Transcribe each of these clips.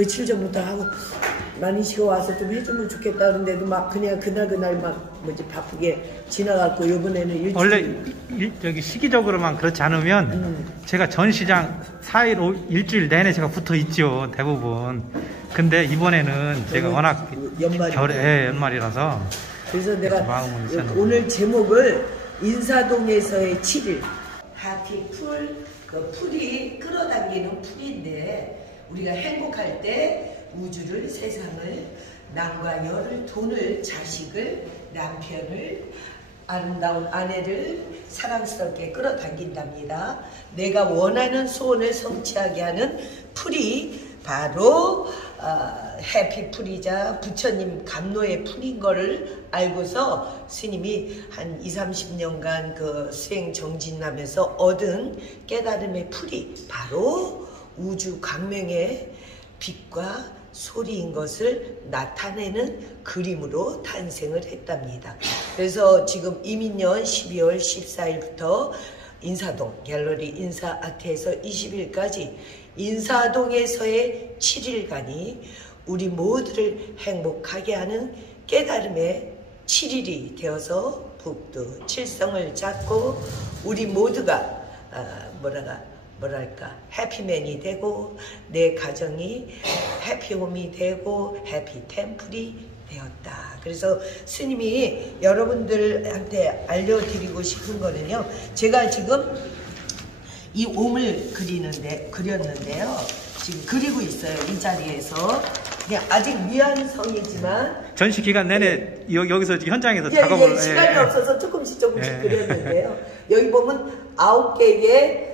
며칠 전부터 하고 만희 씨가 와서 좀 해주면 좋겠다 그런데도 막 그냥 그날 막 뭐지 바쁘게 지나갔고 요번에는 일주일 원래 저기 시기적으로만 그렇지 않으면 제가 전시장 4일 일주일 내내 제가 붙어 있죠 대부분. 근데 이번에는 제가 워낙 연말이라서 그래서 내가 오늘 제목을 인사동에서의 7일 하티풀 그 풀이 끌어당기는 풀인데 우리가 행복할 때 우주를 세상을 남과 여를 돈을 자식을 남편을 아름다운 아내를 사랑스럽게 끌어당긴답니다. 내가 원하는 소원을 성취하게 하는 풀이 바로 해피풀이자 부처님 감로의 풀인 거를 알고서 스님이 한 20-30년간 그 수행 정진하면서 얻은 깨달음의 풀이 바로 우주 광명의 빛과 소리인 것을 나타내는 그림으로 탄생을 했답니다. 그래서 지금 이민년 12월 14일부터 인사동 갤러리 인사아트에서 20일까지 인사동에서의 7일간이 우리 모두를 행복하게 하는 깨달음의 7일이 되어서 북두 칠성을 잡고 우리 모두가 뭐랄까 해피맨이 되고 내 가정이 해피홈이 되고 해피템플이 되었다. 그래서 스님이 여러분들한테 알려드리고 싶은 거는요, 제가 지금 이 옴을 그렸는데요, 지금 그리고 있어요. 이 자리에서 그냥 아직 미완성이지만 전시 기간 내내 여기서 현장에서 작업을 시간이 없어서 조금씩 그렸는데요. 여기 보면 9개의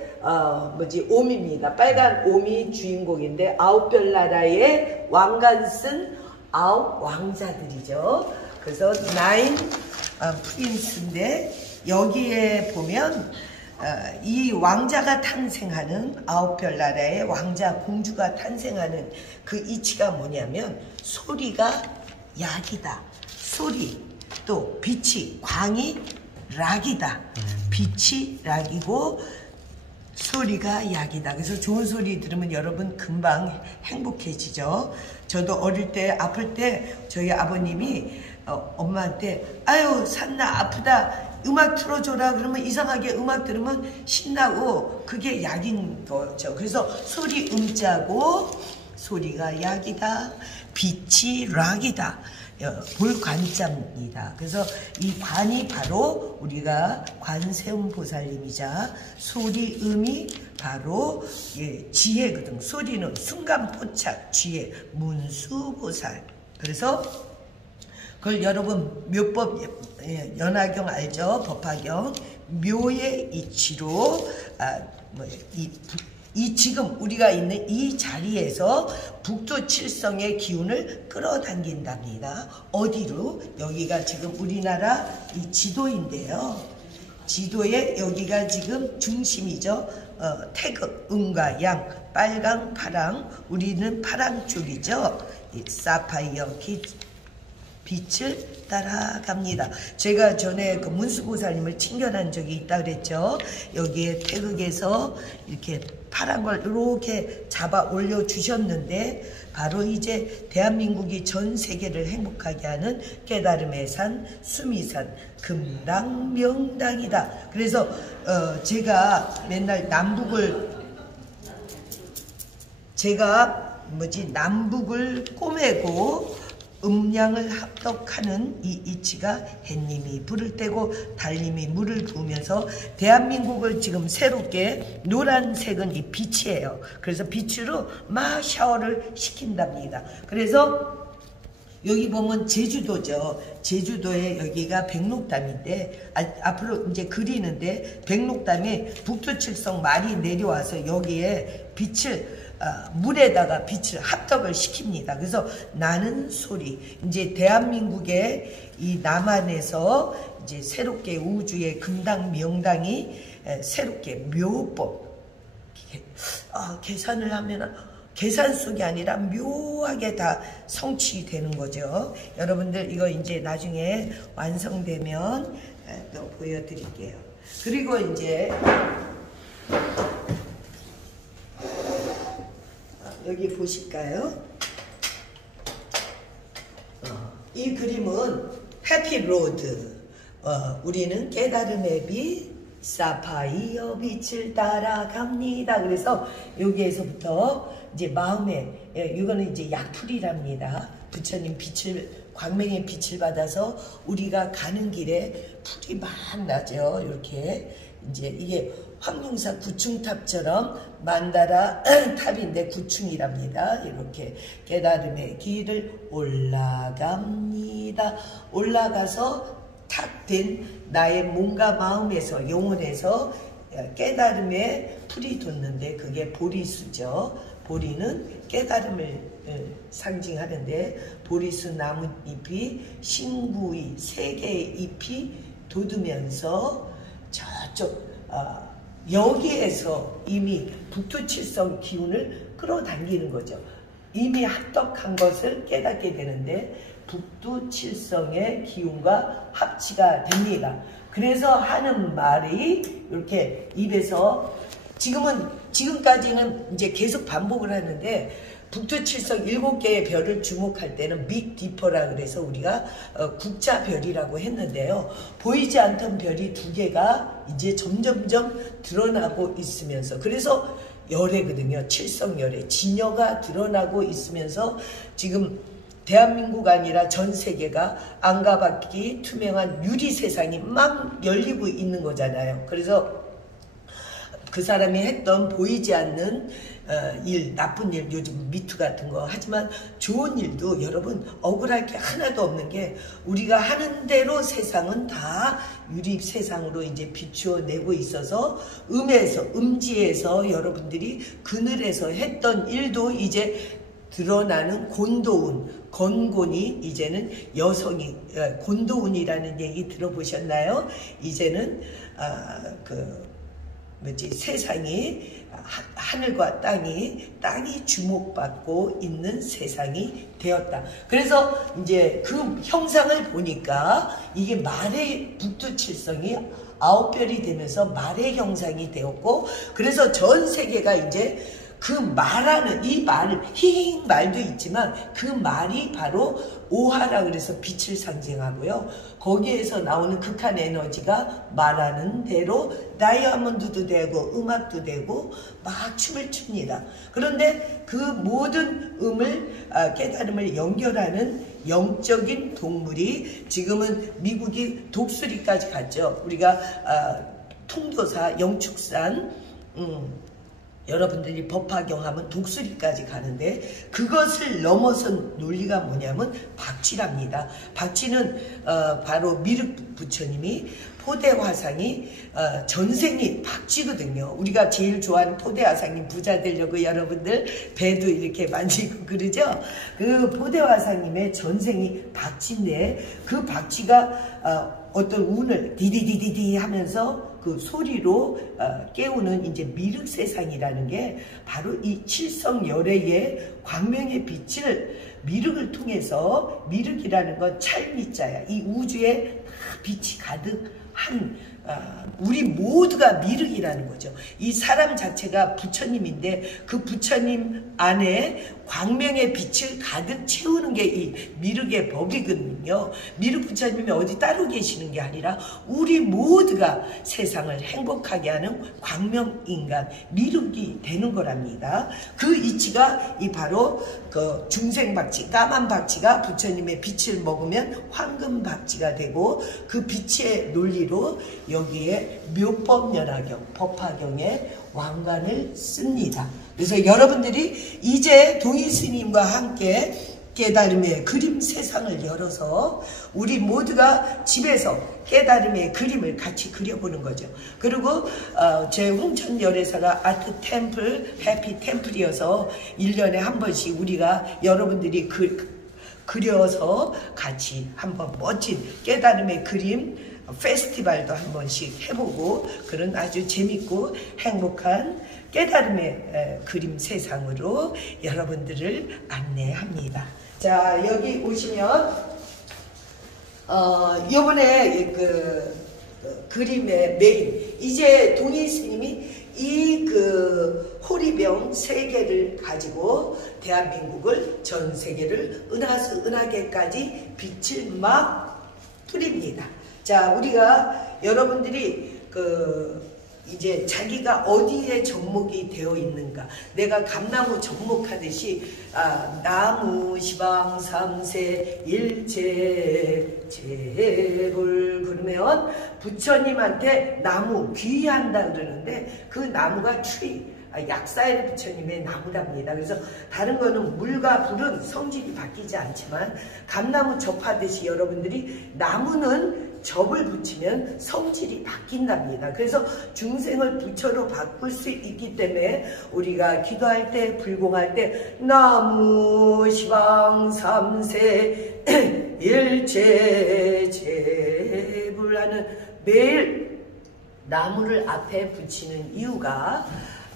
옴입니다. 빨간 옴이 주인공인데 9별 나라의 왕관 쓴 9 왕자들이죠. 그래서 9 프린스인데 여기에 보면 이 왕자가 탄생하는 9별 나라의 왕자 공주가 탄생하는 그 이치가 뭐냐면 소리가 약이다. 소리 또 빛이 광이 락이다. 빛이 락이고 소리가 약이다. 그래서 좋은 소리 들으면 여러분 금방 행복해지죠. 저도 어릴 때 아플 때 저희 아버님이 엄마한테 아유 산나 아프다 음악 틀어줘라 그러면 이상하게 음악 들으면 신나고 그게 약인 거죠. 그래서 소리 음자고 소리가 약이다. 빛이 락이다. 볼관자입니다. 그래서 이 관이 바로 우리가 관세음 보살님이자 소리 음이 바로 지혜거든. 소리는 순간포착 지혜 문수보살. 그래서 그걸 여러분 묘법 연화경 알죠? 법화경 묘의 이치로 이 지금 우리가 있는 이 자리에서 북두 칠성의 기운을 끌어당긴답니다. 어디로? 여기가 지금 우리나라 이 지도인데요. 지도에 여기가 지금 중심이죠. 태극, 음과 양, 빨강, 파랑. 우리는 파랑 쪽이죠. 이 사파이어 빛을 따라갑니다. 제가 전에 그 문수보살님을 친견한 적이 있다 그랬죠. 여기에 태극에서 이렇게 파란 걸 이렇게 잡아 올려주셨는데 바로 이제 대한민국이 전 세계를 행복하게 하는 깨달음의 산, 수미산, 금당, 명당이다. 그래서 제가 맨날 남북을 꼬매고 음양을 합덕하는 이 이치가 햇님이 불을 떼고 달님이 물을 부으면서 대한민국을 지금 새롭게 노란색은 이 빛이에요. 그래서 빛으로 막 샤워를 시킨답니다. 그래서 여기 보면 제주도죠. 제주도에 여기가 백록담인데 앞으로 이제 그리는데 백록담에 북두칠성 말이 내려와서 여기에 빛을 물에다가 빛을 합덕을 시킵니다. 그래서 나는 소리 이제 대한민국의 이 남한에서 이제 새롭게 우주의 금당 명당이 새롭게 묘법 계산을 하면 계산 속이 아니라 묘하게 다 성취되는 거죠. 여러분들 이거 이제 나중에 완성되면 또 보여드릴게요. 그리고 이제 여기 보실까요? 이 그림은 해피로드. 우리는 깨달음의 빛, 사파이어 빛을 따라갑니다. 그래서 여기에서부터 이제 마음에, 이거는 이제 약풀이랍니다. 부처님 광명의 빛을 받아서 우리가 가는 길에 풀이 막 나죠. 이렇게 이제 이게 황룡사 구층탑처럼 만다라 탑인데 구층이랍니다. 이렇게 깨달음의 길을 올라갑니다. 올라가서 탁 된 나의 몸과 마음에서, 영혼에서 깨달음의 풀이 돋는데 그게 보리수죠. 보리는 깨달음을 상징하는데 보리수 나뭇잎이 신구이 3개의 잎이 돋으면서 저쪽 여기에서 이미 북두칠성 기운을 끌어당기는 거죠. 이미 합덕한 것을 깨닫게 되는데 북두칠성의 기운과 합치가 됩니다. 그래서 하는 말이 이렇게 입에서 지금까지는 이제 계속 반복을 하는데 북두칠성 7개의 별을 주목할 때는 빅디퍼라 그래서 우리가 국자별이라고 했는데요. 보이지 않던 별이 2개가 이제 점점점 드러나고 있으면서, 그래서 열애거든요. 칠성열애, 진여가 드러나고 있으면서 지금 대한민국 아니라 전 세계가 안가받기 투명한 유리 세상이 막 열리고 있는 거잖아요. 그래서 그 사람이 했던 보이지 않는 일, 나쁜 일, 요즘 미투 같은 거 하지만 좋은 일도 여러분 억울할 게 하나도 없는 게 우리가 하는 대로 세상은 다 유리 세상으로 이제 비추어내고 있어서 음지에서 여러분들이 그늘에서 했던 일도 이제 드러나는 건곤이 이제는 여성이 곤도운이라는 얘기 들어보셨나요? 이제는 세상이 하늘과 땅이 주목받고 있는 세상이 되었다. 그래서 이제 그 형상을 보니까 이게 말의 북두칠성이 9별이 되면서 말의 형상이 되었고, 그래서 전 세계가 이제 그 말하는 이 말, 힝 말도 있지만 그 말이 바로 오하라 그래서 빛을 상징하고요. 거기에서 나오는 극한 에너지가 말하는 대로 다이아몬드도 되고 음악도 되고 막 춤을 춥니다. 그런데 그 모든 깨달음을 연결하는 영적인 동물이 지금은 미국이 독수리까지 갔죠. 우리가 통도사 영축산 여러분들이 법화경하면 독수리까지 가는데 그것을 넘어선 논리가 뭐냐면 박쥐랍니다. 박쥐는 바로 미륵 부처님이 포대화상이 전생이 박쥐거든요. 우리가 제일 좋아하는 포대화상님 부자 되려고 여러분들 배도 이렇게 만지고 그러죠. 그 포대화상님의 전생이 박쥐인데 그 박쥐가 어떤 운을 디디디디디 하면서 그 소리로 깨우는 이제 미륵세상이라는 게 바로 이 칠성열애의 광명의 빛을 미륵을 통해서, 미륵이라는 건 찰미자야. 이 우주에 빛이 가득한 우리 모두가 미륵이라는 거죠. 이 사람 자체가 부처님인데 그 부처님 안에 광명의 빛을 가득 채우는 게 이 미륵의 법이거든요. 미륵 부처님이 어디 따로 계시는 게 아니라 우리 모두가 세상을 행복하게 하는 광명인간, 미륵이 되는 거랍니다. 그 이치가 바로 그 중생박쥐, 까만 박쥐가 부처님의 빛을 먹으면 황금박쥐가 되고 그 빛의 논리로 여기에 묘법연화경, 법화경에 왕관을 씁니다. 그래서 여러분들이 이제 동의스님과 함께 깨달음의 그림 세상을 열어서 우리 모두가 집에서 깨달음의 그림을 같이 그려보는 거죠. 그리고 제 홍천열애사가 아트 템플, 해피 템플이어서 1년에 한 번씩 우리가 여러분들이 그려서 같이 한번 멋진 깨달음의 그림 페스티벌도 한 번씩 해보고 그런 아주 재밌고 행복한 깨달음의 그림 세상으로 여러분들을 안내합니다. 자, 여기 오시면 요번에 그림의 메인, 이제 동의 스님이 이 호리병 3개를 가지고 대한민국을 전 세계를 은하계까지 빛을 막 뿌립니다. 자, 우리가 여러분들이 이제 자기가 어디에 접목이 되어 있는가. 내가 감나무 접목하듯이 나무 시방 삼세 일체 제불 그러면 부처님한테 나무 귀한다 그러는데 그 나무가 추리 약사의 부처님의 나무랍니다. 그래서 다른 거는 물과 불은 성질이 바뀌지 않지만 감나무 접하듯이 여러분들이 나무는 접을 붙이면 성질이 바뀐답니다. 그래서 중생을 부처로 바꿀 수 있기 때문에 우리가 기도할 때 불공할 때 나무 시방 삼세 일체 제불하는 매일 나무를 앞에 붙이는 이유가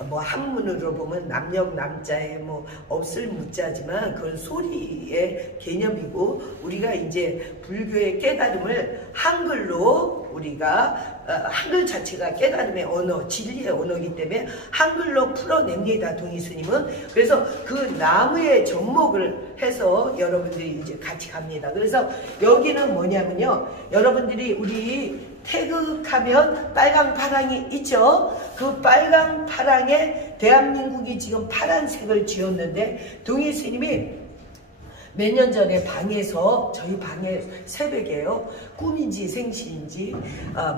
뭐 한문으로 보면 남역 남자에 뭐 없을 무자지만 그건 소리의 개념이고 우리가 이제 불교의 깨달음을 한글로 우리가 한글 자체가 깨달음의 언어, 진리의 언어이기 때문에 한글로 풀어냅니다. 동의스님은. 그래서 그 나무에 접목을 해서 여러분들이 이제 같이 갑니다. 그래서 여기는 뭐냐면요. 여러분들이 우리 태극하면 빨강 파랑이 있죠. 그 빨강 파랑에 대한민국이 지금 파란색을 지었는데 동의스님이 몇 년 전에 방에서 저희 방에 새벽에요. 꿈인지 생시인지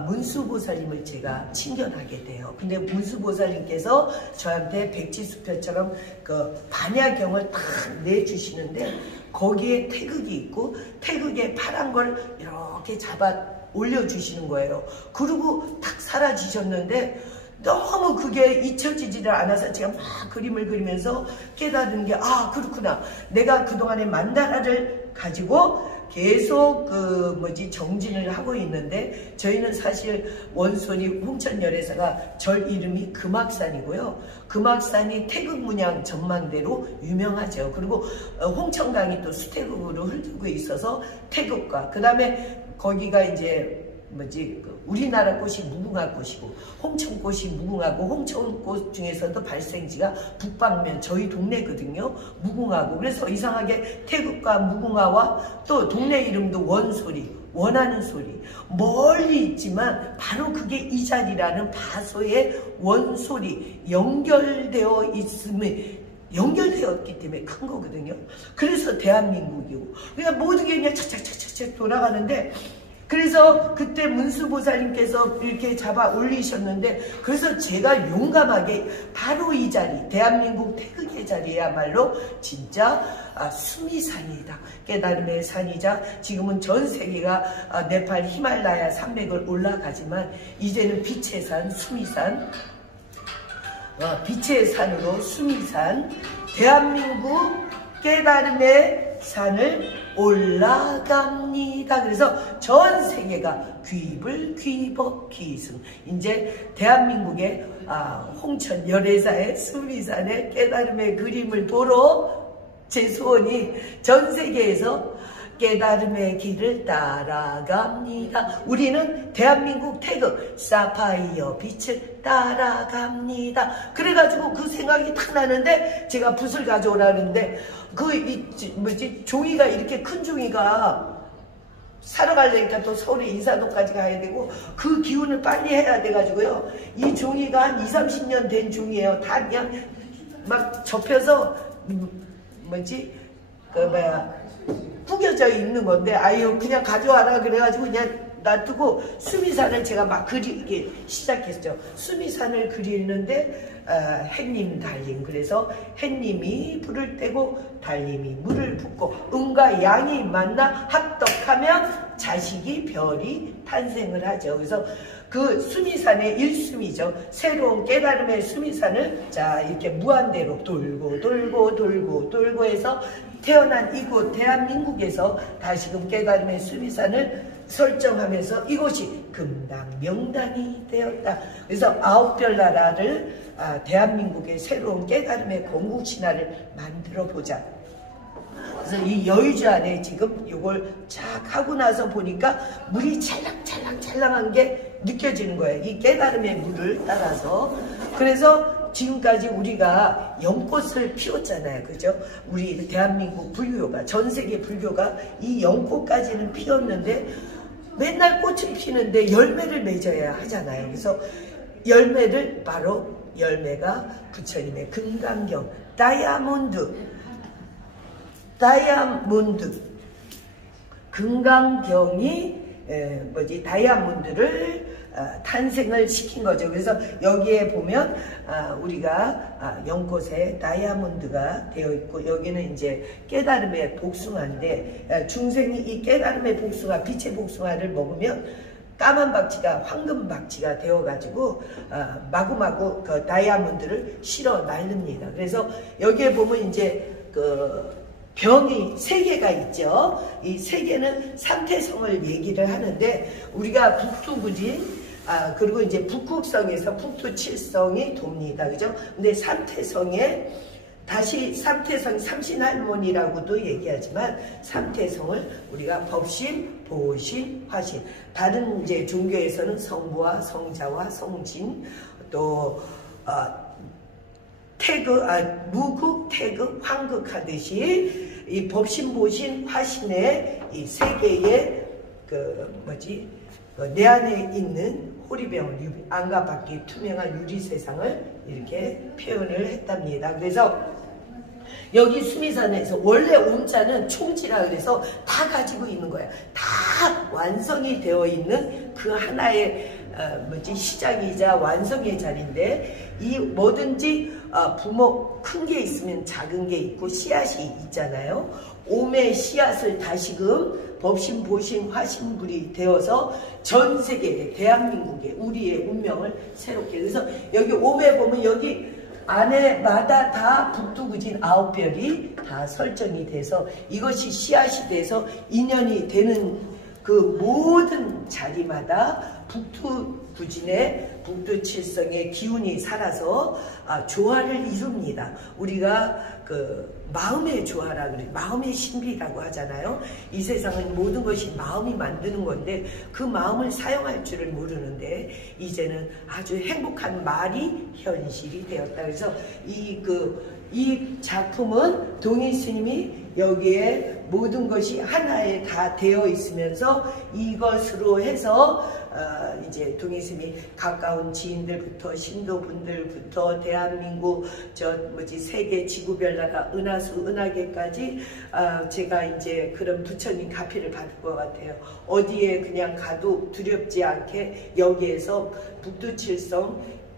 문수보살님을 제가 친견하게 돼요. 근데 문수보살님께서 저한테 백지수표처럼 그 반야경을 딱 내주시는데 거기에 태극이 있고 태극에 파란 걸 이렇게 잡아 올려주시는 거예요. 그리고 탁 사라지셨는데 너무 그게 잊혀지지를 않아서 제가 막 그림을 그리면서 깨달은 게 그렇구나. 내가 그동안에 만다라를 가지고 계속 정진을 하고 있는데 저희는 사실 원소리 홍천열애사가 절 이름이 금악산이고요. 금악산이 태극문양 전망대로 유명하죠. 그리고 홍천강이 또 수태극으로 흐르고 있어서 태극과 그 다음에 거기가 이제 우리나라 꽃이 무궁화꽃이고 홍천꽃이 무궁화고 홍천꽃 중에서도 발생지가 북방면 저희 동네거든요. 무궁화고 그래서 이상하게 태극과 무궁화와 또 동네 이름도 원소리 원하는 소리 멀리 있지만 바로 그게 이 자리라는 바소의 원소리 연결되어 있음을 연결되었기 때문에 큰 거거든요. 그래서 대한민국이고 그러니까 모든 게 그냥 착착착착 돌아가는데 그래서 그때 문수보살님께서 이렇게 잡아 올리셨는데 그래서 제가 용감하게 바로 이 자리 대한민국 태극의 자리야말로 진짜 수미산이다. 깨달음의 산이자 지금은 전 세계가 네팔 히말라야 산맥을 올라가지만 이제는 빛의 산 수미산 빛의 산으로 수미산 대한민국 깨달음의 산을 올라갑니다. 그래서 전 세계가 귀불 귀법 기승 이제 대한민국의 홍천 열애사의 수미산의 깨달음의 그림을 보러 제 소원이 전 세계에서 깨달음의 길을 따라갑니다. 우리는 대한민국 태극 사파이어 빛을 따라갑니다. 그래가지고 그 생각이 탁 나는데 제가 붓을 가져오라는데 종이가 이렇게 큰 종이가 사러 가려니까 또 서울에 인사동까지 가야 되고 그 기운을 빨리 해야 돼가지고요. 이 종이가 한 20-30년 된 종이에요. 다 그냥 막 접혀서 구겨져 있는 건데 아유 그냥 가져와라 그래가지고 그냥 놔두고 수미산을 제가 막 그리기 시작했죠. 수미산을 그리는데 햇님 달님 그래서 햇님이 불을 떼고 달님이 물을 붓고 음과 양이 만나 합덕하면 자식이 별이 탄생을 하죠. 그래서 그 수미산의 일수미죠. 새로운 깨달음의 수미산을 자 이렇게 무한대로 돌고 해서 태어난 이곳 대한민국에서 다시금 깨달음의 수미산을 설정하면서 이곳이 금당 명당이 되었다. 그래서 9별 나라를 대한민국의 새로운 깨달음의 건국신화를 만들어 보자. 그래서 이 여의주 안에 지금 이걸 쫙 하고 나서 보니까 물이 찰랑찰랑찰랑한 게 느껴지는 거예요. 이 깨달음의 물을 따라서. 그래서 지금까지 우리가 연꽃을 피웠잖아요. 그죠? 우리 대한민국 불교가, 전 세계 불교가 이 연꽃까지는 피웠는데 맨날 꽃을 피는데 열매를 맺어야 하잖아요. 그래서 열매를 바로 열매가 부처님의 금강경, 다이아몬드, 금강경이 다이아몬드를 탄생을 시킨 거죠. 그래서 여기에 보면 우리가 연꽃에 다이아몬드가 되어 있고, 여기는 이제 깨달음의 복숭아인데, 중생이 이 깨달음의 복숭아, 빛의 복숭아를 먹으면 까만 박쥐가 황금 박쥐가 되어가지고 마구마구 그 다이아몬드를 실어 날릅니다. 그래서 여기에 보면 이제 그 병이 3개가 있죠. 이 3개는 삼태성을 얘기를 하는데, 우리가 북두구진 그리고 이제 북극성에서 북두칠성이 돕니다. 그죠? 근데 삼태성에 다시 삼태성 삼신할몬이라고도 얘기하지만, 삼태성을 우리가 법신, 보신, 화신, 다른 이제 종교에서는 성부와 성자와 성진, 또 무극, 태극, 황극 하듯이 이 법신, 보신, 화신의 이 3개의 내 안에 있는 호리병을, 안과 밖의 투명한 유리 세상을 이렇게 표현을 했답니다. 그래서 여기 수미산에서 원래 옴자는 총지라 그래서 다 가지고 있는 거야. 다 완성이 되어 있는 그 하나의 시작이자 완성의 자리인데, 이 뭐든지 부모 큰 게 있으면 작은 게 있고 씨앗이 있잖아요. 옴의 씨앗을 다시금 법신, 보신, 화신불이 되어서 전 세계 대한민국의 우리의 운명을 새롭게, 그래서 여기 옴에 보면 여기 안에마다 다 북두구진 9별이 다 설정이 돼서 이것이 씨앗이 돼서 인연이 되는 그 모든 자리마다 북두구진의 북두칠성의 기운이 살아서 조화를 이룹니다. 우리가 그 마음의 조화라 그래, 마음의 신비라고 하잖아요. 이 세상은 모든 것이 마음이 만드는 건데 그 마음을 사용할 줄을 모르는데 이제는 아주 행복한 말이 현실이 되었다. 그래서 이 작품은 동일 스님이 여기에 모든 것이 하나에 다 되어 있으면서 이것으로 해서 이제 동일 스님이 가까운 지인들부터 신도분들부터 대한민국 세계 지구별 나라 은하수 은하계까지 제가 이제 그런 부처님 가피를 받을 것 같아요. 어디에 그냥 가도 두렵지 않게 여기에서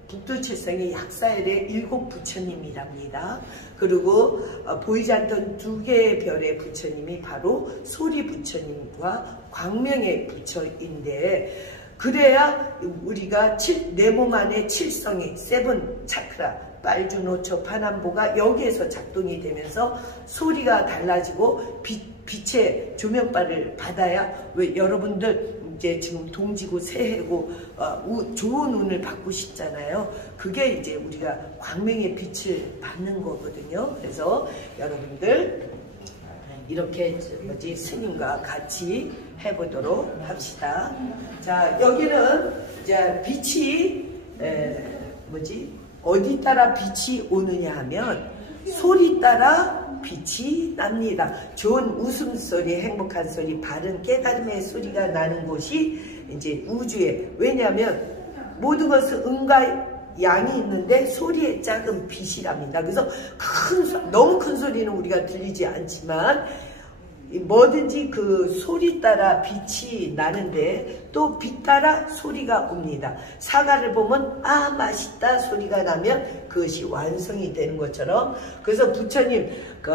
북두칠성이 약사열의 7 부처님이랍니다. 그리고 보이지 않던 2개의 별의 부처님이 바로 소리 부처님과 광명의 부처인데, 그래야 우리가 내 몸 안에 7성이, 7 차크라, 빨주노초 파남보가 여기에서 작동이 되면서 소리가 달라지고 빛의 조명빨을 받아야, 왜 여러분들 이제 지금 동지고 새해고 좋은 운을 받고 싶잖아요. 그게 이제 우리가 광명의 빛을 받는 거거든요. 그래서 여러분들 이렇게 스님과 같이 해보도록 합시다. 자, 여기는 이제 빛이 어디 따라 빛이 오느냐 하면 소리 따라 빛이 납니다. 좋은 웃음소리, 행복한 소리, 바른 깨달음의 소리가 나는 곳이 이제 우주에, 왜냐하면 모든 것은 음과 양이 있는데 소리의 작은 빛이랍니다. 그래서 너무 큰 소리는 우리가 들리지 않지만 뭐든지 그 소리 따라 빛이 나는데 또 빛 따라 소리가 옵니다. 사과를 보면 맛있다 소리가 나면 그것이 완성이 되는 것처럼, 그래서 부처님 그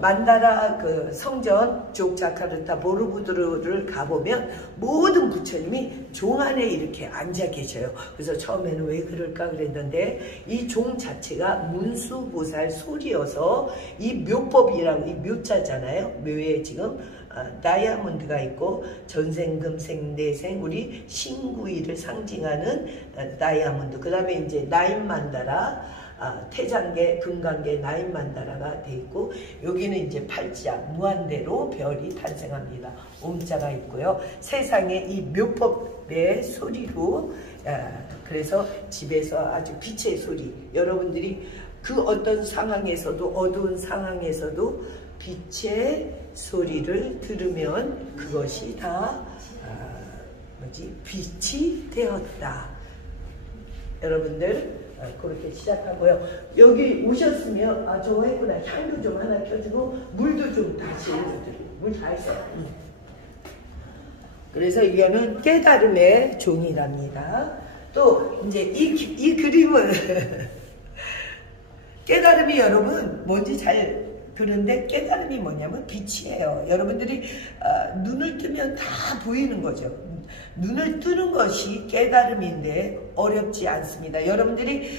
만다라 그 성전 족자카르타 보르부드르를 가보면 모든 부처님이 종 안에 이렇게 앉아 계셔요. 그래서 처음에는 왜 그럴까 그랬는데 이 종 자체가 문수보살 소리여서, 이 묘법이라고, 이 묘자잖아요. 묘에 지금 다이아몬드가 있고 전생금생 내생 우리 신구이를 상징하는 다이아몬드, 그 다음에 이제 나인만다라 태장계, 금강계, 나인만다라가 돼 있고, 여기는 이제 팔자, 무한대로 별이 탄생합니다. 옴자가 있고요. 세상에 이 묘법의 소리로, 그래서 집에서 아주 빛의 소리, 여러분들이 그 어떤 상황에서도, 어두운 상황에서도 빛의 소리를 들으면 그것이 다 빛이 되었다. 여러분들 그렇게 시작하고요. 여기 오셨으면 저거 했구나. 향도 좀 하나 켜주고 물도 좀 다시 드리고. 물 다 있어요. 그래서 이거는 깨달음의 종이랍니다. 또 이제 이 그림은 깨달음이 여러분 뭔지 잘 그런데 깨달음이 뭐냐면 빛이에요. 여러분들이 눈을 뜨면 다 보이는 거죠. 눈을 뜨는 것이 깨달음인데 어렵지 않습니다. 여러분들이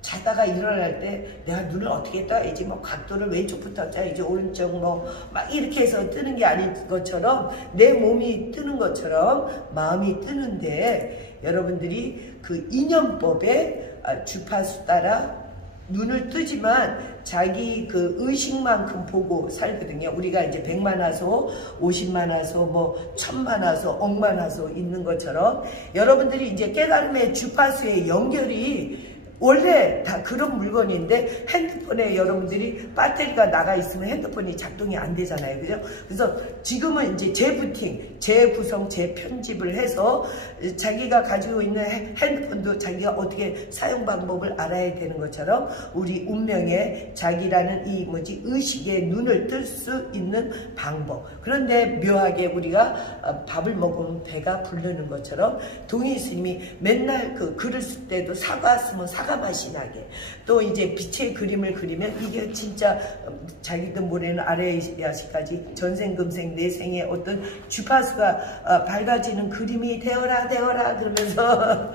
자다가 일어날 때 내가 눈을 어떻게 떠야지, 뭐 각도를 왼쪽부터 짜야지, 오른쪽 뭐 막 이렇게 해서 뜨는 게 아닌 것처럼 내 몸이 뜨는 것처럼 마음이 뜨는데, 여러분들이 그 인연법에 주파수 따라 눈을 뜨지만 자기 그 의식만큼 보고 살거든요. 우리가 이제 100만화소, 50만화소, 뭐 1000만화소, 억만화소 있는 것처럼 여러분들이 이제 깨달음의 주파수의 연결이 원래 다 그런 물건인데, 핸드폰에 여러분들이 배터리가 나가 있으면 핸드폰이 작동이 안 되잖아요. 그죠? 그래서 지금은 이제 재부팅, 재구성, 재편집을 해서 자기가 가지고 있는 핸드폰도 자기가 어떻게 사용 방법을 알아야 되는 것처럼 우리 운명에 자기라는 이 의식의 눈을 뜰 수 있는 방법. 그런데 묘하게 우리가 밥을 먹으면 배가 부르는 것처럼 동희 스님이 맨날 그 글을 쓸 때도 사과 쓰면 사과 맛이 나게, 또 이제 빛의 그림을 그리면 이게 진짜 자기도 모르는 아래야시까지 전생금생 내생의 어떤 주파수가 밝아지는 그림이 되어라 그러면서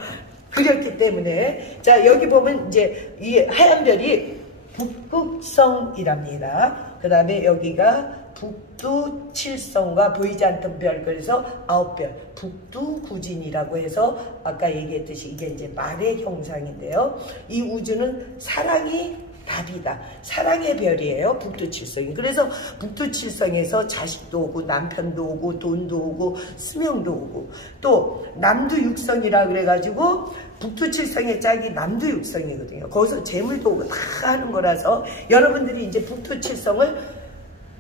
그렸기 때문에, 자 여기 보면 이제 이 하얀 별이 북극성이랍니다. 그 다음에 여기가 북두칠성과 보이지 않던 별, 그래서 9별, 북두구진이라고 해서 아까 얘기했듯이 이게 이제 말의 형상인데요. 이 우주는 사랑이 답이다. 사랑의 별이에요. 북두칠성이. 그래서 북두칠성에서 자식도 오고 남편도 오고 돈도 오고 수명도 오고, 또 남두육성이라 그래가지고 북두칠성의 짝이 남두육성이거든요. 거기서 재물도 오고 다 하는 거라서 여러분들이 이제 북두칠성을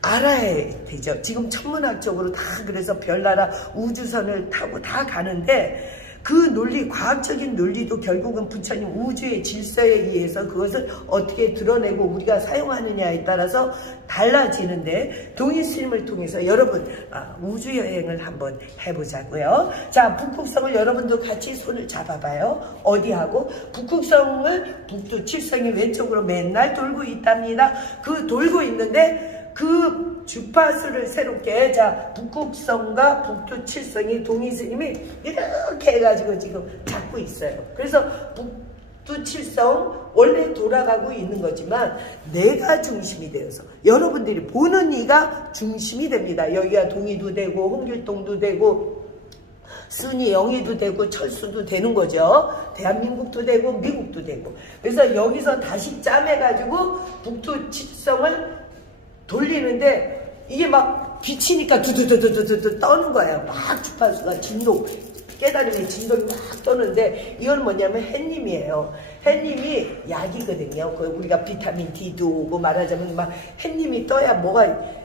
알아야 되죠. 지금 천문학적으로 다 그래서 별나라 우주선을 타고 다 가는데, 그 논리, 과학적인 논리도 결국은 부처님 우주의 질서에 의해서 그것을 어떻게 드러내고 우리가 사용하느냐에 따라서 달라지는데, 동희 스님을 통해서 여러분 우주 여행을 한번 해보자고요. 자, 북극성을 여러분도 같이 손을 잡아봐요. 어디하고? 북극성을 북두칠성이 왼쪽으로 맨날 돌고 있답니다. 그 돌고 있는데 그 주파수를 새롭게, 자 북극성과 북두칠성이 동희 스님이 이렇게 해가지고 지금 잡고 있어요. 그래서 북두칠성 원래 돌아가고 있는 거지만 내가 중심이 되어서 여러분들이 보는 이가 중심이 됩니다. 여기가 동희도 되고 홍길동도 되고 순이 영희도 되고 철수도 되는 거죠. 대한민국도 되고 미국도 되고. 그래서 여기서 다시 짜매가지고 북두칠성을 돌리는데 이게 막 비치니까 두두두두두두 떠는 거예요. 막 주파수가 진동, 깨달음의 진동이 막 떠는데, 이건 뭐냐면 햇님이에요. 햇님이 약이거든요. 우리가 비타민 D도 오고, 말하자면 막 햇님이 떠야 뭐가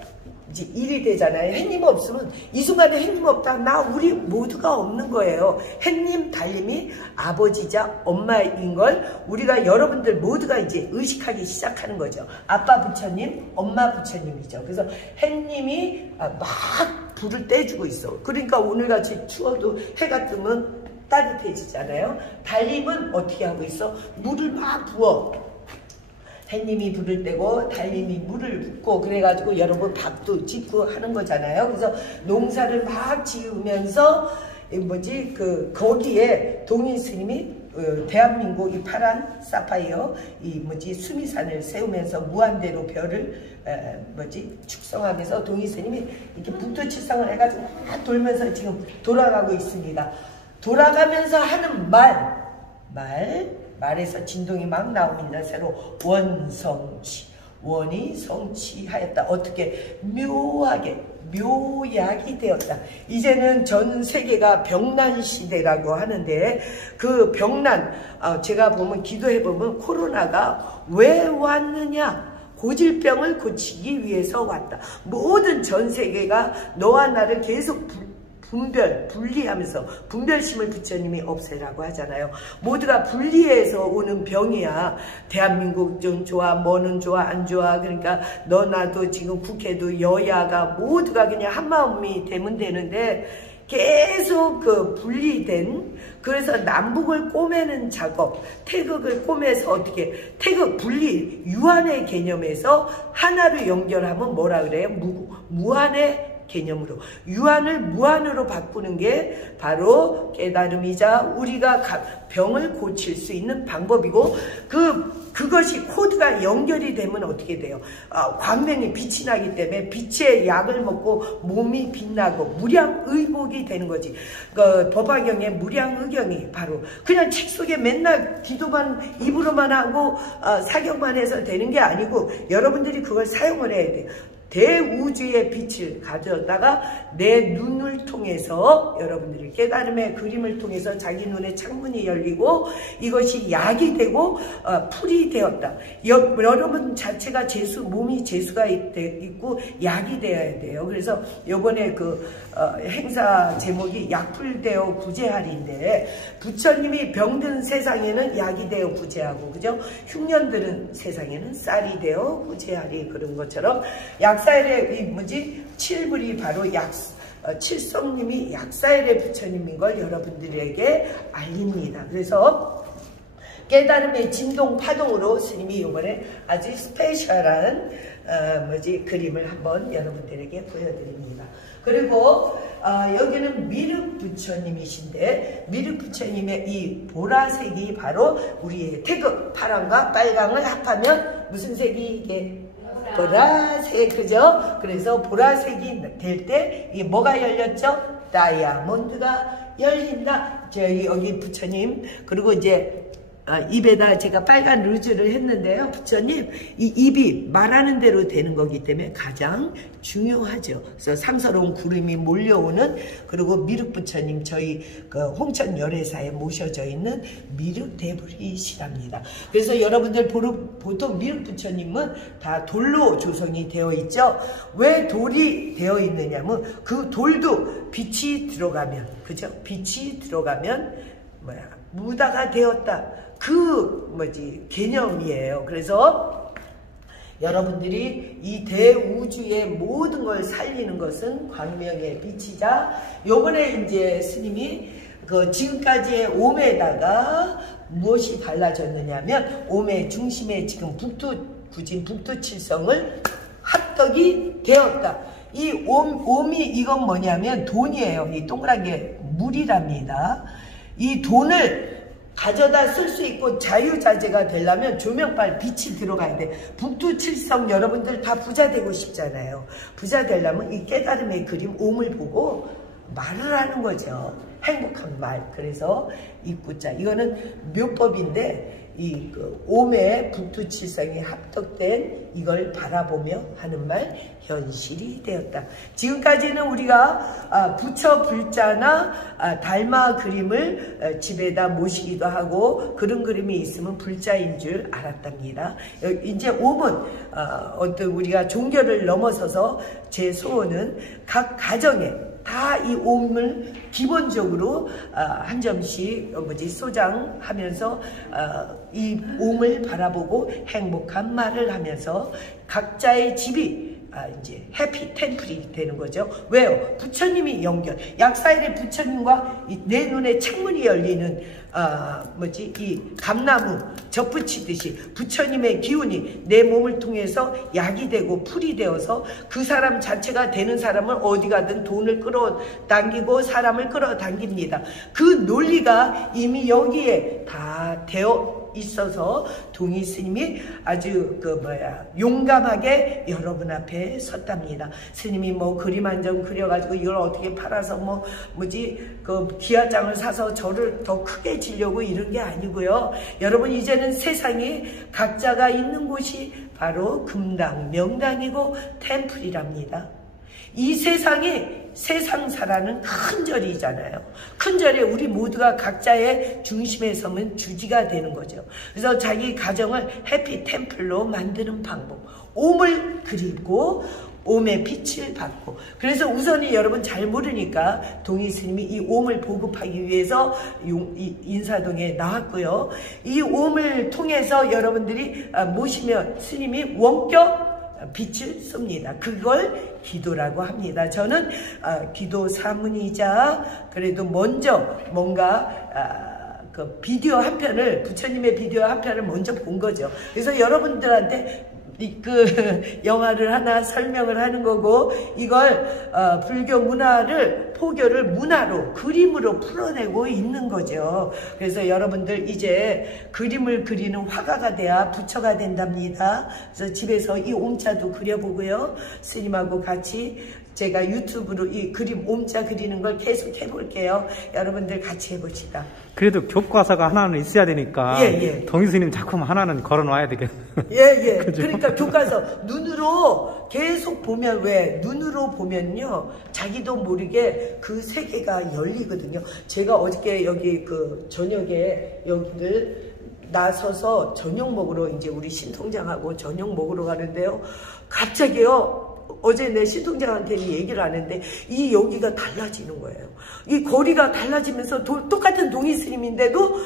이제 일이 되잖아요. 햇님 없으면 이 순간에 햇님 없다, 나 우리 모두가 없는 거예요. 햇님 달님이 아버지자 엄마인 걸 우리가 여러분들 모두가 이제 의식하기 시작하는 거죠. 아빠 부처님, 엄마 부처님이죠. 그래서 햇님이 막 불을 떼주고 있어. 그러니까 오늘같이 추워도 해가 뜨면 따뜻해지잖아요. 달님은 어떻게 하고 있어? 물을 막 부어. 햇님이 불을 떼고 달님이 물을 붓고, 그래가지고 여러분 밥도 짓고 하는 거잖아요. 그래서 농사를 막 지으면서 거기에 동희 스님이 대한민국 이 파란 사파이어 수미산을 세우면서 무한대로 별을 축성하면서 동희 스님이 이렇게 북두칠성을 해가지고 막 돌면서 지금 돌아가고 있습니다. 돌아가면서 하는 말에서 진동이 막 나옵니다. 새로 원성치, 원이 성취하였다. 어떻게 묘하게 묘약이 되었다. 이제는 전 세계가 병난 시대라고 하는데 그 병난, 제가 보면 기도해 보면 코로나가 왜 왔느냐? 고질병을 고치기 위해서 왔다. 모든 전 세계가 너와 나를 계속 분리하면서 분별심을 부처님이 없애라고 하잖아요. 모두가 분리해서 오는 병이야. 대한민국은 좋아, 뭐는 좋아, 안 좋아. 그러니까 너 나도 지금 국회도 여야가 모두가 그냥 한마음이 되면 되는데 계속 그 분리된, 그래서 남북을 꼬매는 작업, 태극을 꼬매서 어떻게 태극 분리 유한의 개념에서 하나로 연결하면 뭐라 그래요? 무한의 개념으로, 유한을 무한으로 바꾸는 게 바로 깨달음이자 우리가 병을 고칠 수 있는 방법이고, 그것이 코드가 연결이 되면 어떻게 돼요? 광명이 빛이 나기 때문에 빛의 약을 먹고 몸이 빛나고 무량의복이 되는 거지. 법화경의 무량의경이 바로 그냥 책 속에 맨날 기도만 입으로만 하고 사경만 해서 되는 게 아니고, 여러분들이 그걸 사용을 해야 돼요. 대우주의 빛을 가져다가 내 눈을 통해서, 여러분들이 깨달음의 그림을 통해서 자기 눈에 창문이 열리고 이것이 약이 되고 풀이 되었다. 여러분 자체가 재수, 몸이 재수가 있고 약이 되어야 돼요. 그래서 요번에 행사 제목이 약풀되어 구제하리인데, 부처님이 병든 세상에는 약이 되어 구제하고, 그죠? 흉년들은 세상에는 쌀이 되어 구제하리. 그런 것처럼 약사일의 칠불이 바로 칠성님이 약사일의 부처님인 걸 여러분들에게 알립니다. 그래서 깨달음의 진동 파동으로 스님이 이번에 아주 스페셜한 그림을 한번 여러분들에게 보여드립니다. 그리고 여기는 미륵 부처님이신데, 미륵 부처님의 이 보라색이 바로 우리의 태극, 파랑과 빨강을 합하면 무슨 색이 이게? 보라색, 그죠? 그래서 보라색이 될 때 이게 뭐가 열렸죠? 다이아몬드가 열린다. 여기 부처님, 그리고 이제 입에다 제가 빨간 루즈를 했는데요. 부처님, 이 입이 말하는 대로 되는 거기 때문에 가장 중요하죠. 그래서 상서로운 구름이 몰려오는, 그리고 미륵 부처님, 저희 홍천 열애사에 모셔져 있는 미륵 대불이시랍니다. 그래서 여러분들 보통 미륵 부처님은 다 돌로 조성이 되어 있죠. 왜 돌이 되어 있느냐면 그 돌도 빛이 들어가면, 그죠? 빛이 들어가면 무다가 되었다. 개념이에요. 그래서 여러분들이 이 대우주의 모든 걸 살리는 것은 광명의 빛이자, 요번에 이제 스님이 지금까지의 옴에다가 무엇이 달라졌느냐면, 옴의 중심에 지금 북두칠성을 합덕이 되었다. 이 옴이 이건 뭐냐면 돈이에요. 이 동그란 게 물이랍니다. 이 돈을 가져다 쓸 수 있고 자유자재가 되려면 조명빨 빛이 들어가야 돼. 북두칠성 여러분들 다 부자 되고 싶잖아요. 부자 되려면 이 깨달음의 그림 옴을 보고 말을 하는 거죠. 행복한 말. 그래서 입구자, 이거는 묘법인데 이 옴의 북두칠성이 합덕된 이걸 바라보며 하는 말, 현실이 되었다. 지금까지는 우리가 부처 불자나 달마 그림을 집에다 모시기도 하고 그런 그림이 있으면 불자인 줄 알았답니다. 이제 옴은 어떤 우리가 종교를 넘어서서 제 소원은 각 가정에 다 이 옴을 기본적으로 한 점씩 소장하면서 이 옴을 바라보고 행복한 말을 하면서 각자의 집이 이제 해피 템플이 되는 거죠. 왜요? 부처님이 연결, 약사일의 부처님과 내 눈에 창문이 열리는 이 감나무 접붙이듯이 부처님의 기운이 내 몸을 통해서 약이 되고 풀이 되어서 그 사람 자체가 되는 사람은 어디 가든 돈을 끌어당기고 사람을 끌어당깁니다. 그 논리가 이미 여기에 그게 다 되어 있어서 동희 스님이 아주 용감하게 여러분 앞에 섰답니다. 스님이 뭐 그림 한 점 그려가지고 이걸 어떻게 팔아서 그 기아장을 사서 저를 더 크게 지려고 이런 게 아니고요. 여러분 이제는 세상이 각자가 있는 곳이 바로 금당, 명당이고 템플이랍니다. 이 세상이 세상사라는 큰 절이잖아요. 큰 절에 우리 모두가 각자의 중심에 서면 주지가 되는 거죠. 그래서 자기 가정을 해피 템플로 만드는 방법. 옴을 그리고 옴의 빛을 받고. 그래서 우선이 여러분 잘 모르니까 동희 스님이 이 옴을 보급하기 위해서 인사동에 나왔고요. 이 옴을 통해서 여러분들이 모시면 스님이 원격 빛을 쏩니다. 그걸 기도라고 합니다. 저는 기도 사문이자 그래도 먼저 뭔가 그 비디오 한 편을, 부처님의 비디오 한 편을 먼저 본 거죠. 그래서 여러분들한테 그 영화를 하나 설명을 하는 거고, 이걸 불교 문화를, 포교를 문화로, 그림으로 풀어내고 있는 거죠. 그래서 여러분들 이제 그림을 그리는 화가가 돼야 부처가 된답니다. 그래서 집에서 이 옴자도 그려보고요. 스님하고 같이 제가 유튜브로 이 그림 옴자 그리는 걸 계속 해볼게요. 여러분들 같이 해봅시다. 그래도 교과서가 하나는 있어야 되니까 동희 스님 작품 하나는 걸어놔야 되겠네요. 예. 그러니까 교과서 눈으로 계속 보면, 왜 눈으로 보면요 자기도 모르게 그 세계가 열리거든요. 제가 어저께 여기 그 저녁에 여기를 나서서 저녁 먹으러 이제 우리 신통장하고 저녁 먹으러 가는데요. 갑자기요. 어제 내 신통장한테 얘기를 하는데 이 여기가 달라지는 거예요. 이 거리가 달라지면서 똑같은 동희 스님인데도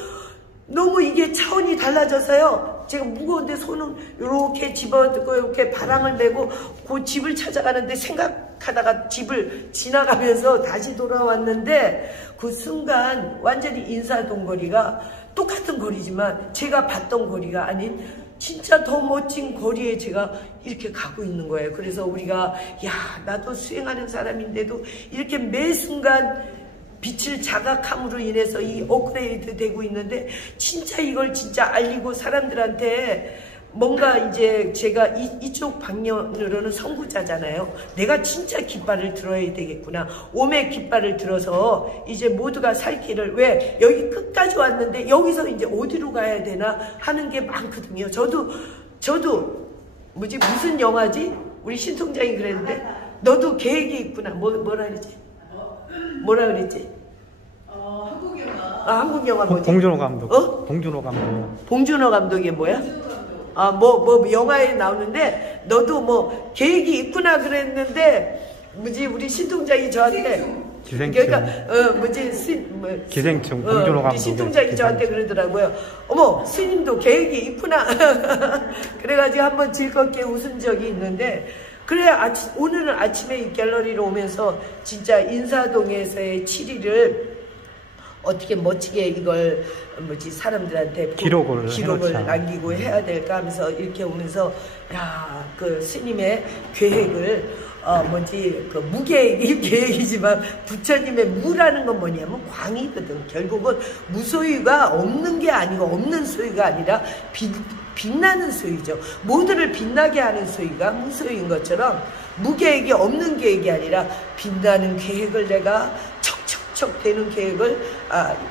너무 이게 차원이 달라져서요. 제가 무거운데 손은 이렇게 집어들고 이렇게 바람을 메고 그 집을 찾아가는데 생각하다가 집을 지나가면서 다시 돌아왔는데 그 순간 완전히 인사동 거리가 똑같은 거리지만 제가 봤던 거리가 아닌 진짜 더 멋진 거리에 제가 이렇게 가고 있는 거예요. 그래서 우리가 나도 수행하는 사람인데도 이렇게 매 순간 빛을 자각함으로 인해서 이 업그레이드 되고 있는데, 진짜 이걸 진짜 알리고 사람들한테 뭔가 이제 제가 이쪽 방면으로는 선구자잖아요. 내가 진짜 깃발을 들어야 되겠구나. 옴의 깃발을 들어서 이제 모두가 살 길을, 왜 여기 끝까지 왔는데 여기서 이제 어디로 가야 되나 하는 게 많거든요. 저도 무슨 영화지? 우리 신통장이 그랬는데 너도 계획이 있구나. 뭐라 그랬지? 한국 영화. 한국 영화 뭐지? 봉준호 감독. 봉준호 감독. 봉준호 감독이 뭐야? 영화에 나오는데 너도 뭐 계획이 있구나 그랬는데 우리 신통장이 저한테 기생충. 기생충. 봉준호 감독. 신통장이 저한테 그러더라고요. 어머, 스님도 계획이 있구나. 그래가지고 한번 즐겁게 웃은 적이 있는데, 그래 오늘은 아침에 이 갤러리로 오면서 진짜 인사동에서의 7일을 어떻게 멋지게 이걸 사람들한테 기록을 남기고 해야 될까 하면서 이렇게 오면서 그 스님의 계획을 그 무계획이 계획이지만 부처님의 무라는 건 뭐냐면 광이거든. 결국은 무소유가 없는 게 아니고, 없는 소유가 아니라 빛나는 소유죠. 모두를 빛나게 하는 소유가 무소유인 것처럼 무계획이 없는 계획이 아니라 빛나는 계획을 내가 척척척 되는 계획을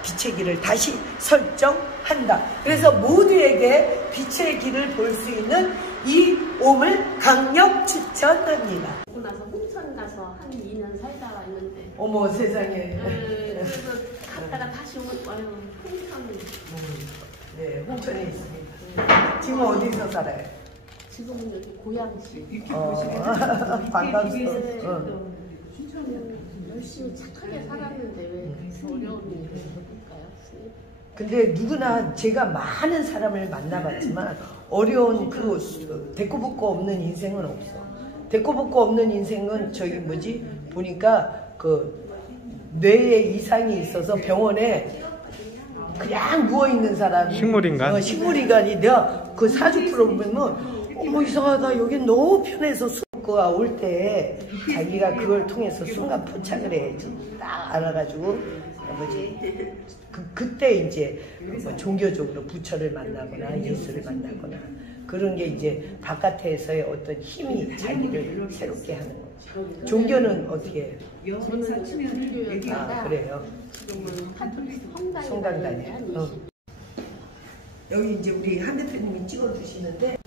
빛의 길을 다시 설정한다. 그래서 모두에게 빛의 길을 볼 수 있는 이 옴을 강력 추천합니다. 그러고 나서 홍천 가서 한 2년 살다 왔는데. 어머 세상에. 그래서 갔다가 다시 와요. 홍천. 네, 홍천에 있습니다. 지금 어디서 살아요? 지금은 여기 고양시. 반갑습니다. 열심히 착하게 살았는데 왜 어려운 일을 해볼까요? 근데 누구나 제가 많은 사람을 만나봤지만 어려운 대꾸붙고 없는 인생은 없어. 대꾸붙고 없는 인생은 보니까 그 뇌에 이상이 있어서 병원에 그냥 누워있는 사람이 식물인간? 식물인간이 내가 그 사주 프로그램은 이상하다, 여기 너무 편해서 수고가 올 때 자기가 그걸 통해서 순간 포착을 해야지 딱 알아가지고 그때 이제 뭐 종교적으로 부처를 만나거나 예수를 만나거나 그런 게 이제 바깥에서의 어떤 힘이 자기를 새롭게 하는 거죠. 종교는 어떻게 해요? 저는 불교였다가 아, 그래요? 지금은 카톨릭 성당 다녀요. 여기 이제 우리 한 대표님이 찍어주시는데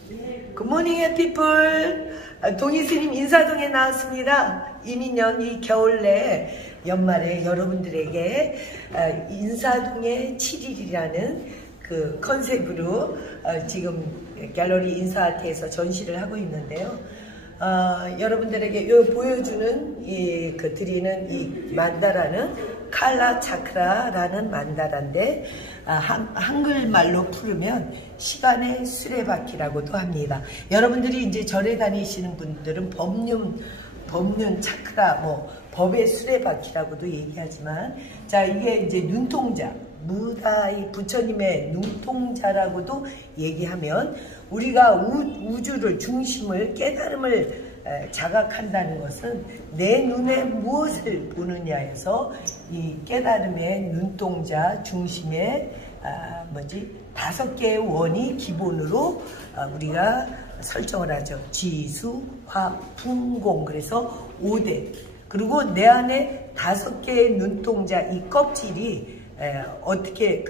굿모닝 피플 동희스님 인사동에 나왔습니다. 이민년 이 겨울 내 연말에 여러분들에게 인사동의 7일이라는 그 컨셉으로 지금 갤러리 인사아트에서 전시를 하고 있는데요. 여러분들에게 보여주는 드리는 이 만다라는 칼라 차크라라는 만다라인데 한글말로 풀으면 시간의 수레바퀴라고도 합니다. 여러분들이 이제 절에 다니시는 분들은 법륜 차크라 뭐 법의 수레바퀴라고도 얘기하지만 자 이게 이제 눈동자 무다이 부처님의 눈동자라고도 얘기하면 우리가 우주를 중심을 깨달음을 자각한다는 것은 내 눈에 무엇을 보느냐에서 이 깨달음의 눈동자 중심에 5개의 원이 기본으로 우리가 설정을 하죠. 지수, 화, 풍공 그래서 5대 그리고 내 안에 5개의 눈동자 이 껍질이 어떻게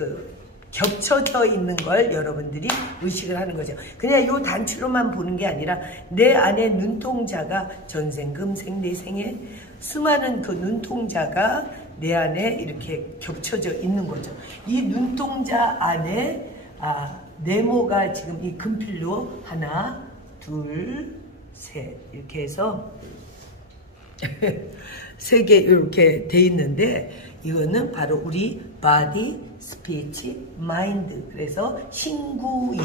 겹쳐져 있는 걸 여러분들이 의식을 하는 거죠. 그냥 요 단추로만 보는 게 아니라 내 안에 눈동자가 전생금생 내생에 수많은 그 눈동자가 내 안에 이렇게 겹쳐져 있는 거죠. 이 눈동자 안에 네모가 지금 이 금필로 하나, 둘, 셋 이렇게 해서 3개 이렇게 돼 있는데 이거는 바로 우리 바디, 스피치, 마인드 그래서 신구이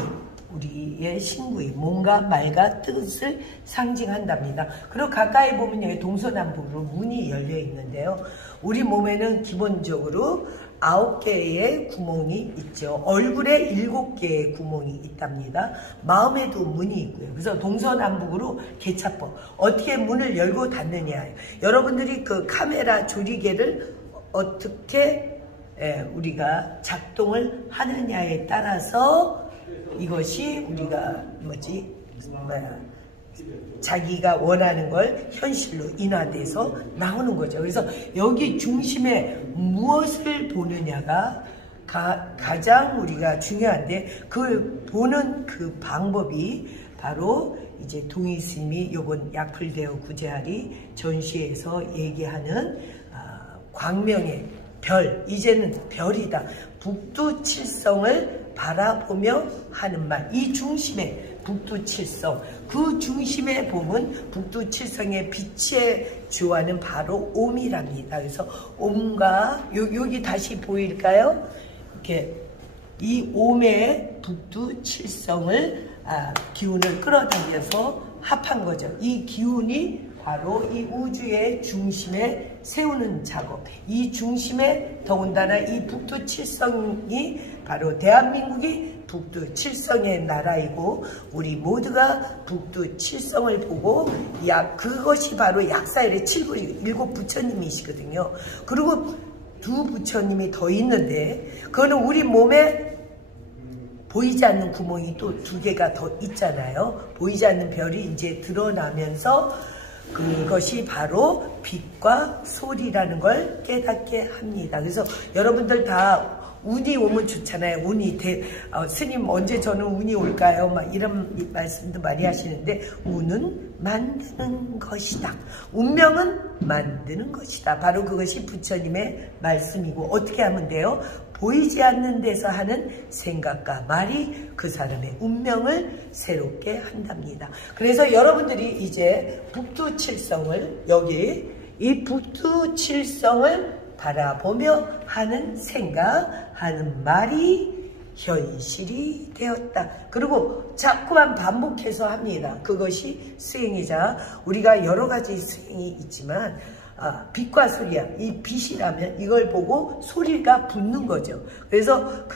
우리의 신구이 몸과 말과 뜻을 상징한답니다. 그리고 가까이 보면 여기 동서남북으로 문이 열려 있는데요. 우리 몸에는 기본적으로 9개의 구멍이 있죠. 얼굴에 7개의 구멍이 있답니다. 마음에도 문이 있고요. 그래서 동서남북으로 개차법 어떻게 문을 열고 닫느냐 여러분들이 그 카메라 조리개를 어떻게 우리가 작동을 하느냐에 따라서 이것이 우리가 자기가 원하는 걸 현실로 인화돼서 나오는 거죠. 그래서 여기 중심에 무엇을 보느냐가 가장 우리가 중요한데 그 보는 그 방법이 바로 이제 동희스님이 요번 약불대어 구제하리 전시에서 얘기하는 광명의 별, 이제는 별이다. 북두칠성을 바라보며 하는 말. 이 중심에 북두칠성, 그 중심에 보면 북두칠성의 빛의 주화는 바로 옴이랍니다. 그래서 옴과 여기 다시 보일까요? 이렇게 이 옴의 북두칠성을 기운을 끌어당겨서 합한 거죠. 이 기운이 바로 이 우주의 중심에 세우는 작업. 이 중심에 더군다나 이 북두칠성이 바로 대한민국이 북두칠성의 나라이고 우리 모두가 북두칠성을 보고 그것이 바로 약사일의 7 부처님이시거든요. 그리고 2 부처님이 더 있는데 그거는 우리 몸에 보이지 않는 구멍이 또 2개가 더 있잖아요. 보이지 않는 별이 이제 드러나면서 그것이 바로 빛과 소리라는 걸 깨닫게 합니다. 그래서 여러분들 다 운이 오면 좋잖아요. 운이 스님 언제 저는 운이 올까요? 막 이런 말씀도 많이 하시는데 운은 만드는 것이다. 운명은 만드는 것이다. 바로 그것이 부처님의 말씀이고 어떻게 하면 돼요? 보이지 않는 데서 하는 생각과 말이 그 사람의 운명을 새롭게 한답니다. 그래서 여러분들이 이제 북두칠성을 여기 이 북두칠성을 바라보며 하는 생각, 하는 말이 현실이 되었다. 그리고 자꾸만 반복해서 합니다. 그것이 수행이자 우리가 여러 가지 수행이 있지만 빛과 소리야. 이 빛이라면 이걸 보고 소리가 붙는 거죠. 그래서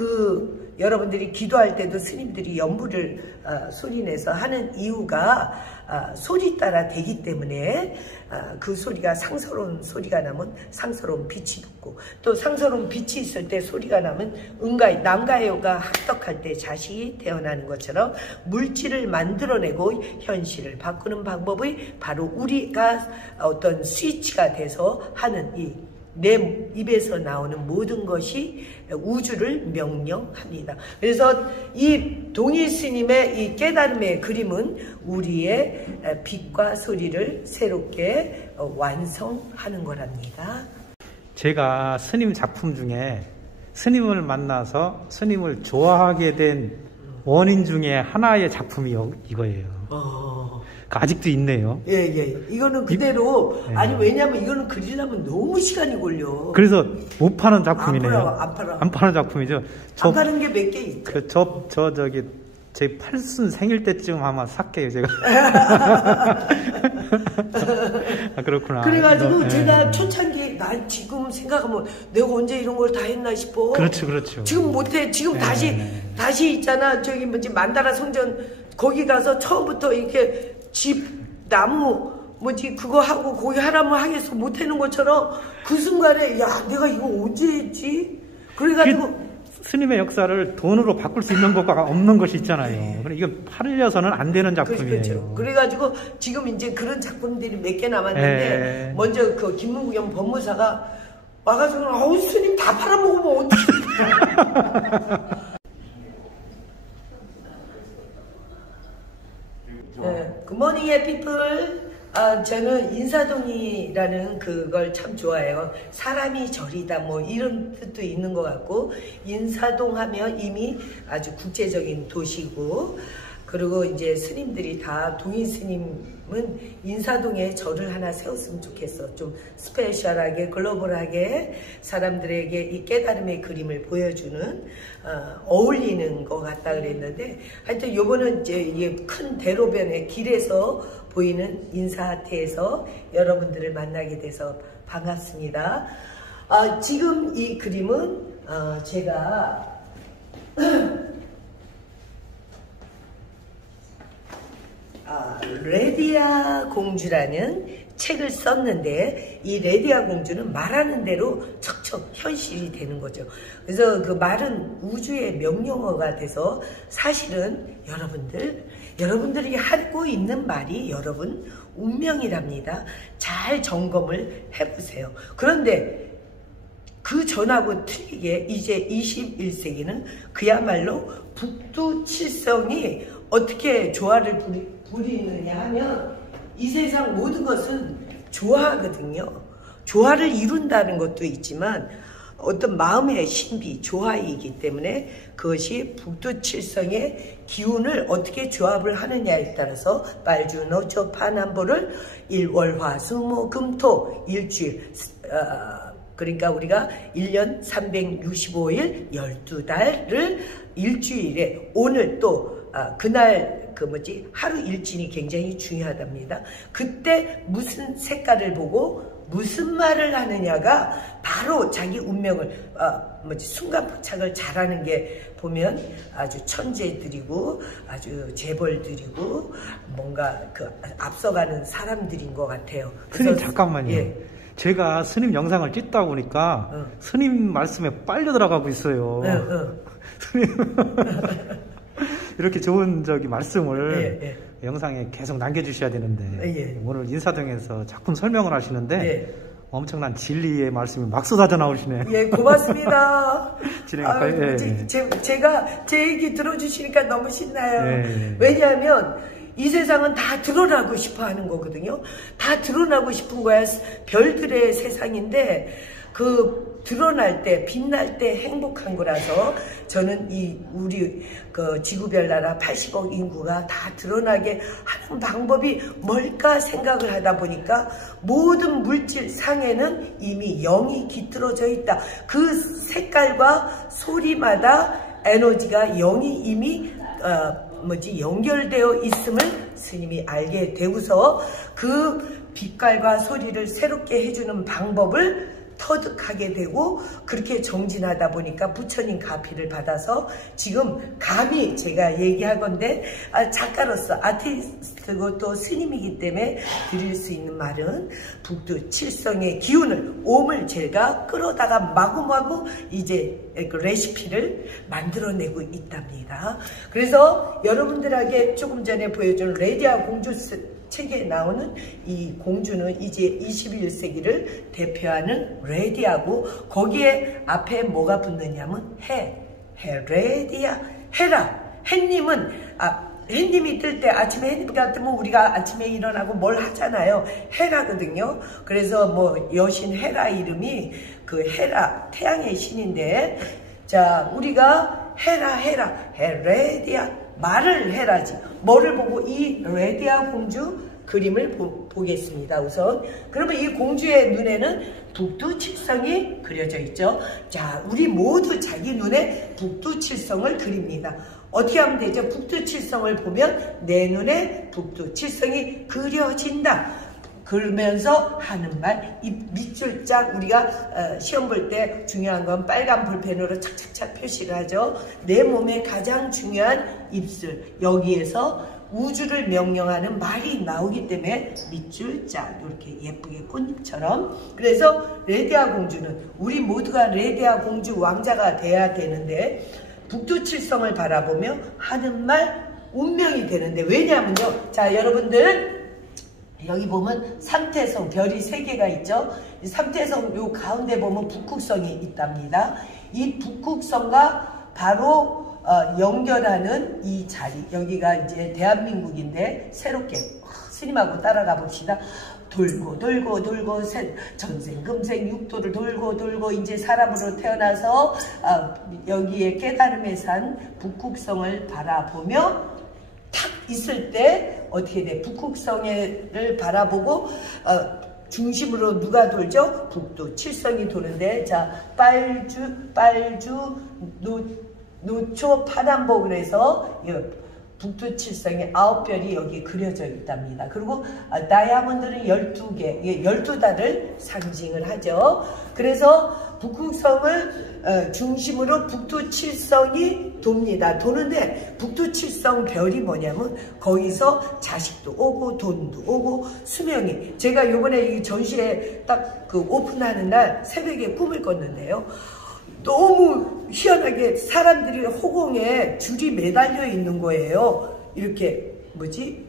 여러분들이 기도할 때도 스님들이 연부를 소리내서 하는 이유가 소리 따라 되기 때문에 그 소리가 상서로운 소리가 나면 상서로운 빛이 붙고 또 상서로운 빛이 있을 때 소리가 나면 남가요가 합덕할 때 자식이 태어나는 것처럼 물질을 만들어내고 현실을 바꾸는 방법이 바로 우리가 어떤 스위치가 돼서 하는 내 입에서 나오는 모든 것이 우주를 명령합니다. 그래서 이 동일 스님의 이 깨달음의 그림은 우리의 빛과 소리를 새롭게 완성하는 거랍니다. 제가 스님 작품 중에 스님을 만나서 스님을 좋아하게 된 원인 중에 하나의 작품이 이거예요. 아직도 있네요. 예. 이거는 그대로 아니 왜냐면 이거는 그리려면 너무 시간이 걸려. 그래서 못 파는 작품이네요. 안 파는 작품이죠. 안 파는 게 몇 개 있죠. 저기 제 8순 생일 때쯤 아마 샀게요 제가. 그렇구나. 그래가지고 제가 초창기 날 지금 생각하면 내가 언제 이런 걸 다 했나 싶어. 그렇죠. 지금 못해. 지금 다시 있잖아. 저기 만다라 성전 거기 가서 처음부터 이렇게 집 나무 그거 하고 거기 하라면 하겠어 못하는 것처럼 그 순간에 야 내가 이거 언제 했지? 그래가지고 스님의 역사를 돈으로 바꿀 수 있는 것과 없는 것이 있잖아요. 이거 팔려서는 안 되는 작품이에요. 그렇죠. 그래가지고 지금 이제 그런 작품들이 몇 개 남았는데 먼저 그 김문구경 법무사가 와가지고 아우 스님 다 팔아먹으면 어떡해. 굿모닝 피플. 저는 인사동이라는 그걸 참 좋아해요. 사람이 절이다 뭐 이런 뜻도 있는 것 같고 인사동 하면 이미 아주 국제적인 도시고 그리고 이제 스님들이 다 동인 스님은 인사동에 절을 하나 세웠으면 좋겠어. 좀 스페셜하게 글로벌하게 사람들에게 이 깨달음의 그림을 보여주는 어울리는 것 같다 그랬는데 하여튼 요거는 이제 이게 큰 대로변의 길에서 보이는 인사하태에서 여러분들을 만나게 돼서 반갑습니다. 지금 이 그림은 제가 레디아 공주라는 책을 썼는데 이 레디아 공주는 말하는 대로 척척 현실이 되는 거죠. 그래서 그 말은 우주의 명령어가 돼서 사실은 여러분들이 하고 있는 말이 여러분 운명이랍니다. 잘 점검을 해보세요. 그런데 그 전하고 틀리게 이제 21세기는 그야말로 북두칠성이 어떻게 조화를 부리느냐 하면 이 세상 모든 것은 조화거든요. 조화를 이룬다는 것도 있지만 어떤 마음의 신비, 조화이기 때문에 그것이 북두칠성의 기운을 어떻게 조합을 하느냐에 따라서 빨주노초 파남보를 일월화수목금토 일주일 그러니까 우리가 1년 365일 12달을 일주일에 오늘 또 그날 하루 일진이 굉장히 중요하답니다. 그때 무슨 색깔을 보고 무슨 말을 하느냐가 바로 자기 운명을 순간포착을 잘하는 게 보면 아주 천재들이고 아주 재벌들이고 뭔가 앞서가는 사람들인 것 같아요. 스님 잠깐만요. 예. 제가 스님 영상을 찍다 보니까 스님 말씀에 빨려 들어가고 있어요. 스님 이렇게 좋은 말씀을 영상에 계속 남겨주셔야 되는데 오늘 인사동에서 작품 설명을 하시는데 엄청난 진리의 말씀이 막 쏟아져 나오시네요. 예, 고맙습니다. 진행할까요? 제가 제 얘기 들어주시니까 너무 신나요. 왜냐하면 이 세상은 다 드러나고 싶어 하는 거거든요. 다 드러나고 싶은 거야. 별들의 세상인데 그 드러날 때 빛날 때 행복한 거라서 저는 우리 지구별 나라 80억 인구가 다 드러나게 하는 방법이 뭘까 생각을 하다 보니까 모든 물질 상에는 이미 영이 깃들어져 있다. 그 색깔과 소리마다 에너지가 영이 이미 연결되어 있음을 스님이 알게 되고서 그 빛깔과 소리를 새롭게 해주는 방법을 터득하게 되고 그렇게 정진하다 보니까 부처님 가피를 받아서 지금 감히 제가 얘기하건대 작가로서 아티스트고 또 스님이기 때문에 드릴 수 있는 말은 북두 칠성의 기운을 옴을 제가 끌어다가 마구마구 이제 그 레시피를 만들어내고 있답니다. 그래서 여러분들에게 조금 전에 보여준 레디아 공주 책에 나오는 이 공주는 이제 21세기를 대표하는 레디아고 거기에 앞에 뭐가 붙느냐면 레디아, 헤라. 햇님이 뜰 때 아침에 햇님이 뜨면 우리가 아침에 일어나고 뭘 하잖아요. 헤라거든요. 그래서 뭐 여신 헤라 이름이 그 헤라, 태양의 신인데 자 우리가 레디아 말을 해라지. 뭐를 보고 이 레디아 공주 그림을 보겠습니다. 우선 그러면 이 공주의 눈에는 북두칠성이 그려져 있죠. 자, 우리 모두 자기 눈에 북두칠성을 그립니다. 어떻게 하면 되죠? 북두칠성을 보면 내 눈에 북두칠성이 그려진다. 그러면서 하는 말, 이 밑줄짝 우리가 시험 볼 때 중요한 건 빨간 볼펜으로 착착착 표시를 하죠. 내 몸에 가장 중요한 입술, 여기에서 우주를 명령하는 말이 나오기 때문에 밑줄짝 이렇게 예쁘게 꽃잎처럼. 그래서 레디아 공주는 우리 모두가 레디아 공주 왕자가 돼야 되는데 북두칠성을 바라보며 하는 말 운명이 되는데 왜냐하면요. 자 여러분들 여기 보면 삼태성 별이 3개가 있죠. 이 삼태성 요 가운데 보면 북극성이 있답니다. 이 북극성과 바로 연결하는 이 자리 여기가 이제 대한민국인데 새롭게 스님하고 따라가 봅시다. 돌고 전생금생 육도를 돌고 이제 사람으로 태어나서 여기에 깨달음의 산 북극성을 바라보며 탁 있을 때 어떻게 돼? 북극성을 바라보고 중심으로 누가 돌죠? 북두 칠성이 도는데 자 빨주 노초 파남보 그래서 북두 칠성의 9별이 여기 그려져 있답니다. 그리고 다이아몬드는 12개, 12달을 상징을 하죠. 그래서 북극성을 중심으로 북두 칠성이 돕니다. 도는데 북두 칠성 별이 뭐냐면 거기서 자식도 오고 돈도 오고 수명이 제가 요번에 이 전시회 딱 그 오픈하는 날 새벽에 꿈을 꿨는데요. 너무 희한하게 사람들이 호공에 줄이 매달려 있는 거예요. 이렇게 뭐지?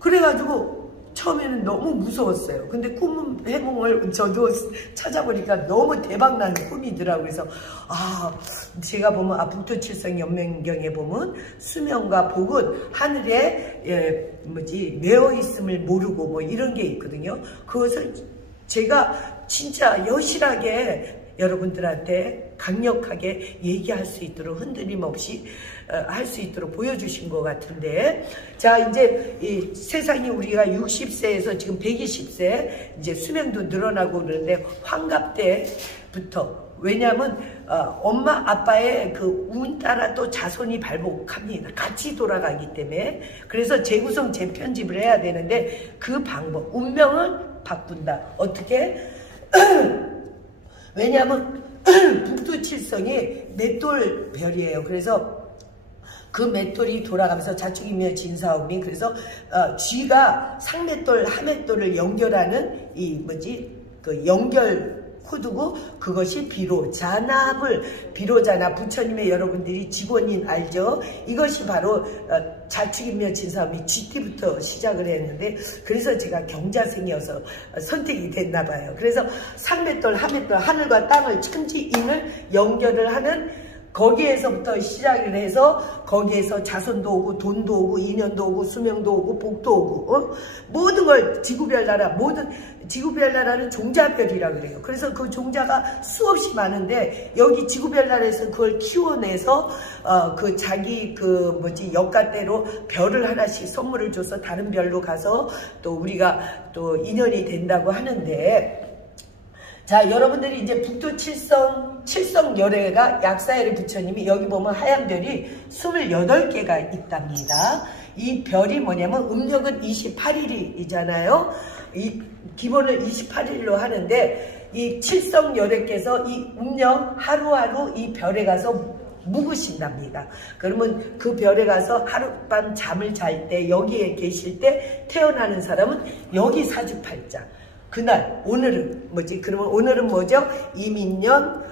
그래가지고 처음에는 너무 무서웠어요. 근데 꿈 해몽을 저도 찾아보니까 너무 대박나는 꿈이더라고요. 그래서 제가 보면 북두칠성 연명경에 보면 수명과 복은 하늘에 매어 있음을 모르고 뭐 이런 게 있거든요. 그것을 제가 진짜 여실하게 여러분들한테 강력하게 얘기할 수 있도록 흔들림 없이 할 수 있도록 보여주신 것 같은데 자 이제 이 세상이 우리가 60세에서 지금 120세 이제 수명도 늘어나고 그러는데 환갑 때부터 왜냐하면 엄마 아빠의 그 운 따라 또 자손이 발복합니다. 같이 돌아가기 때문에 그래서 재구성 재편집을 해야 되는데 그 방법 운명을 바꾼다. 어떻게? 왜냐하면 북두칠성이 맷돌 별이에요. 그래서 그 맷돌이 돌아가면서 자축인묘 진사오미 그래서 쥐가 상맷돌 하맷돌을 연결하는 이 그 연결 코드고 그것이 비로자나 부처님의 여러분들이 직원인 알죠? 이것이 바로 자축인묘 진사오미 쥐띠부터 시작을 했는데 그래서 제가 경자생이어서 선택이 됐나 봐요. 그래서 상맷돌 하맷돌 하늘과 땅을 천지인을 연결을 하는 거기에서부터 시작을 해서 거기에서 자손도 오고 돈도 오고 인연도 오고 수명도 오고 복도 오고 모든 걸 지구별 나라 모든 지구별 나라는 종자별이라고 그래요. 그래서 그 종자가 수없이 많은데 여기 지구별 나라에서 그걸 키워내서 그 자기 역가대로 별을 하나씩 선물을 줘서 다른 별로 가서 또 우리가 또 인연이 된다고 하는데 자, 여러분들이 이제 북두 칠성열애가 약사열의 부처님이 여기 보면 하얀 별이 28개가 있답니다. 이 별이 뭐냐면 음력은 28일이잖아요. 이 기본을 28일로 하는데 이 칠성열애께서 이 음력 하루하루 이 별에 가서 묵으신답니다. 그러면 그 별에 가서 하룻밤 잠을 잘 때 여기에 계실 때 태어나는 사람은 여기 사주팔자. 그날 오늘은 뭐지? 그러면 오늘은 뭐죠? 이민년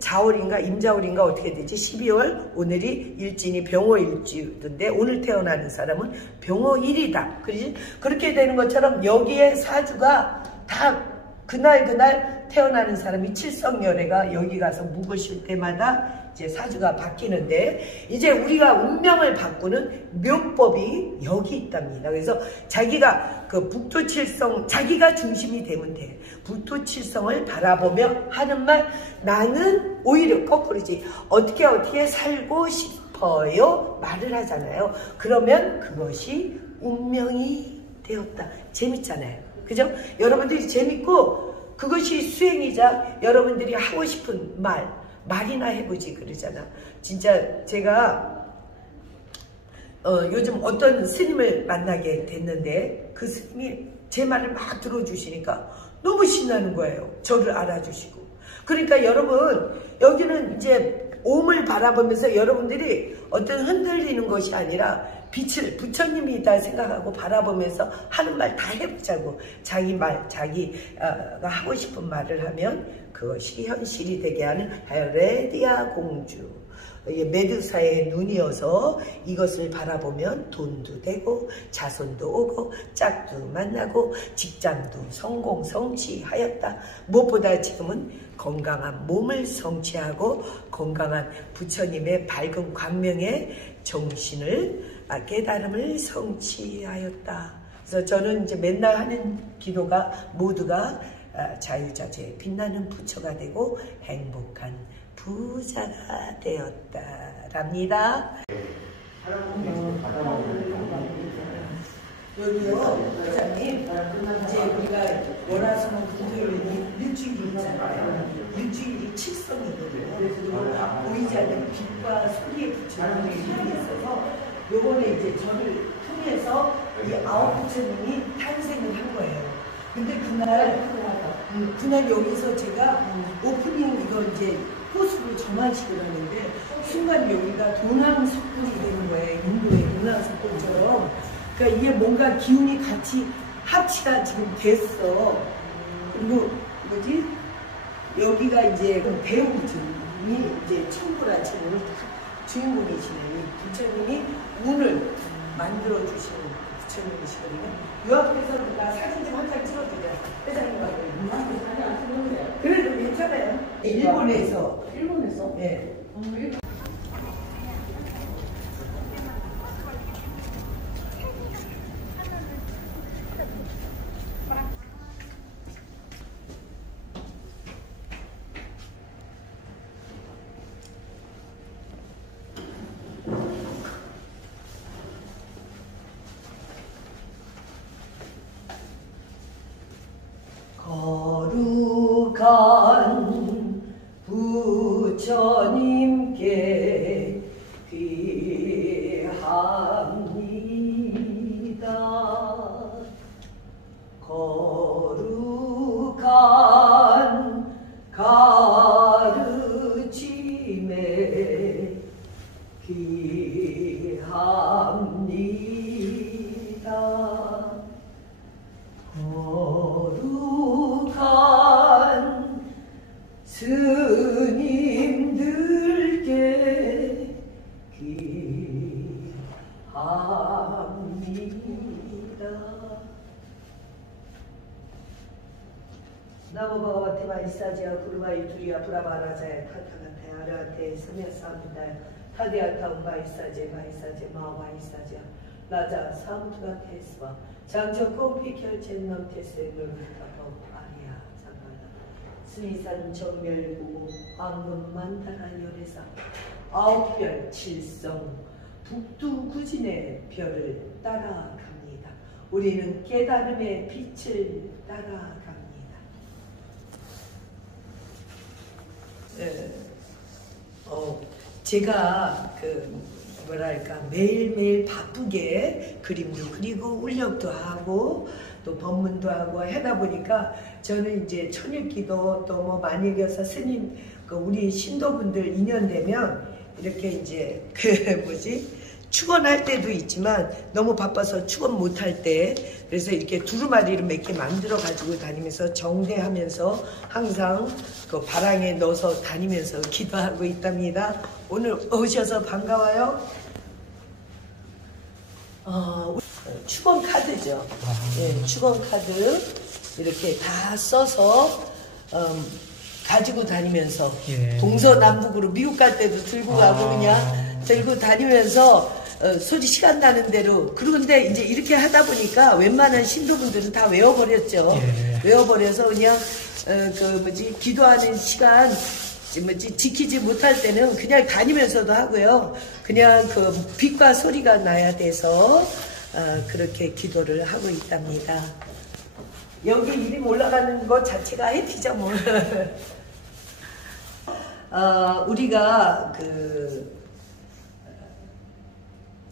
자월인가 임자월인가 어떻게 되지? 12월 오늘이 일진이 병호일주인데 오늘 태어나는 사람은 병호일이다. 그렇지? 그렇게 되는 것처럼 여기에 사주가 다 그날 태어나는 사람이 칠성열애가 여기 가서 묵으실 때마다 이제 사주가 바뀌는데 이제 우리가 운명을 바꾸는 묘법이 여기 있답니다. 그래서 자기가 그 북두칠성 자기가 중심이 되면 돼. 북두칠성을 바라보며 하는 말 나는 오히려 거꾸로지 어떻게 살고 싶어요 말을 하잖아요. 그러면 그것이 운명이 되었다. 재밌잖아요. 그죠? 여러분들이 재밌고 그것이 수행이자 여러분들이 하고 싶은 말이나 해보지 그러잖아. 진짜 제가 요즘 어떤 스님을 만나게 됐는데 그 스님이 제 말을 막 들어주시니까 너무 신나는 거예요. 저를 알아주시고. 그러니까 여러분 여기는 이제 옴을 바라보면서 여러분들이 어떤 흔들리는 것이 아니라 빛을 부처님이다 생각하고 바라보면서 하는 말 다 해보자고. 자기 말, 자기가 하고 싶은 말을 하면 그것이 현실이 되게 하는 헤레디아 공주. 메두사의 눈이어서 이것을 바라보면 돈도 되고 자손도 오고 짝도 만나고 직장도 성취하였다. 무엇보다 지금은 건강한 몸을 성취하고 건강한 부처님의 밝은 광명의 정신을 깨달음을 성취하였다. 그래서 저는 이제 맨날 하는 기도가 모두가 자유자재에 빛나는 부처가 되고 행복한 부자가 되었다랍니다. 여기요, 부장님, 이제 우리가 월화수목 금토일이 일주일이 있잖아요. 일주일이 칠성이거든요. 그래서 보이지 않는 빛과 소리의 부처님이 있어서 요번에 이제 저를 통해서 이 9부처님이 탄생을 한 거예요. 근데 그날 여기서 제가 오프닝 이거 이제 호수로 전환식을 하는데 순간 여기가 동항석굴이 되는 거예요. 인도의 동항석굴처럼. 그러니까 이게 뭔가 기운이 같이 합치가 지금 됐어. 그리고 뭐지? 여기가 이제 배우분이 이제 청구라치는 주인공이시네. 이 부처님이 운을 만들어주신 부처님이시거든요. 이 앞에서 나 사진 좀 한 장 찍어드려. 회장님하고. 그래도 괜찮아요. 일본에서. 네. 거룩한 부처님께 귀합니다. 거룩한 가르침에 귀합니다. 거룩한 스님들께 귀합니다. 나무 바가바테 마이사지야 구르마이 두리야 브라바라자야 타타가테 아라테 스냐사합니다. 타데아타 마이사제 마와이사지야 라자 사무투가 테스와 장적공 피결첸 넘테스의 놀부타고 아리아 장가다 스위산 정멸구고 황금 만다라 열애사 9별 7성 북두구진의 별을 따라갑니다. 우리는 깨달음의 빛을 따라갑니다. 제가 뭐랄까 매일매일 바쁘게 그림도 그리고 울력도 하고 또 법문도 하고 하다 보니까 저는 이제 천일기도 또 뭐 만일여사 스님 우리 신도분들 인연되면 이렇게 이제 축원할 때도 있지만 너무 바빠서 축원 못할 때 그래서 이렇게 두루마리를 몇 개 만들어 가지고 다니면서 정대하면서 항상 그 바랑에 넣어서 다니면서 기도하고 있답니다. 오늘 오셔서 반가워요. 축원 카드죠. 예, 축원 카드 이렇게 다 써서 가지고 다니면서 동서남북으로 미국 갈 때도 들고 가고 그냥 들고 다니면서 소리 시간 나는 대로. 그런데 이제 이렇게 하다 보니까 웬만한 신도분들은 다 외워버렸죠. 외워버려서 그냥 기도하는 시간 지키지 못할 때는 그냥 다니면서도 하고요. 그냥 빛과 소리가 나야 돼서 그렇게 기도를 하고 있답니다. 여기 이름 올라가는 것 자체가 해피죠 뭐. 우리가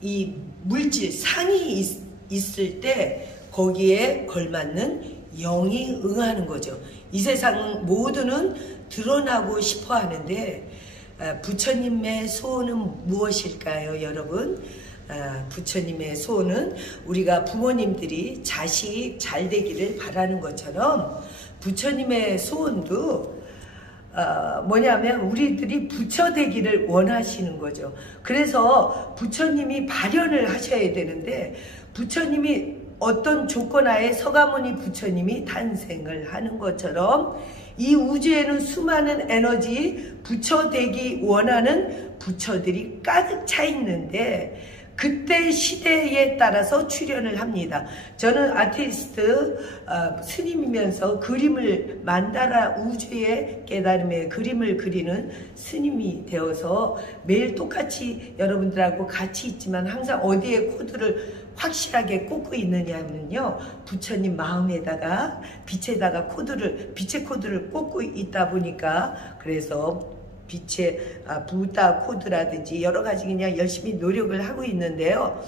이 물질 상이 있을 때 거기에 걸맞는 영이 응하는 거죠. 이 세상 모두는 드러나고 싶어 하는데 부처님의 소원은 무엇일까요, 여러분? 부처님의 소원은 우리가 부모님들이 자식 잘 되기를 바라는 것처럼 부처님의 소원도 뭐냐면 우리들이 부처 되기를 원하시는 거죠. 그래서 부처님이 발현을 하셔야 되는데 부처님이 어떤 조건하에 서가모니 부처님이 탄생을 하는 것처럼 이 우주에는 수많은 에너지 부처 되기 원하는 부처들이 가득 차 있는데 그때 시대에 따라서 출현을 합니다. 저는 아테이스트 스님이면서 그림을 만다라 우주의 깨달음의 그림을 그리는 스님이 되어서 매일 똑같이 여러분들하고 같이 있지만 항상 어디에 코드를 확실하게 꽂고 있느냐면요, 부처님 마음에다가 빛의 코드를 꽂고 있다 보니까 그래서 빛의 부다 코드라든지 여러 가지 그냥 열심히 노력을 하고 있는데요.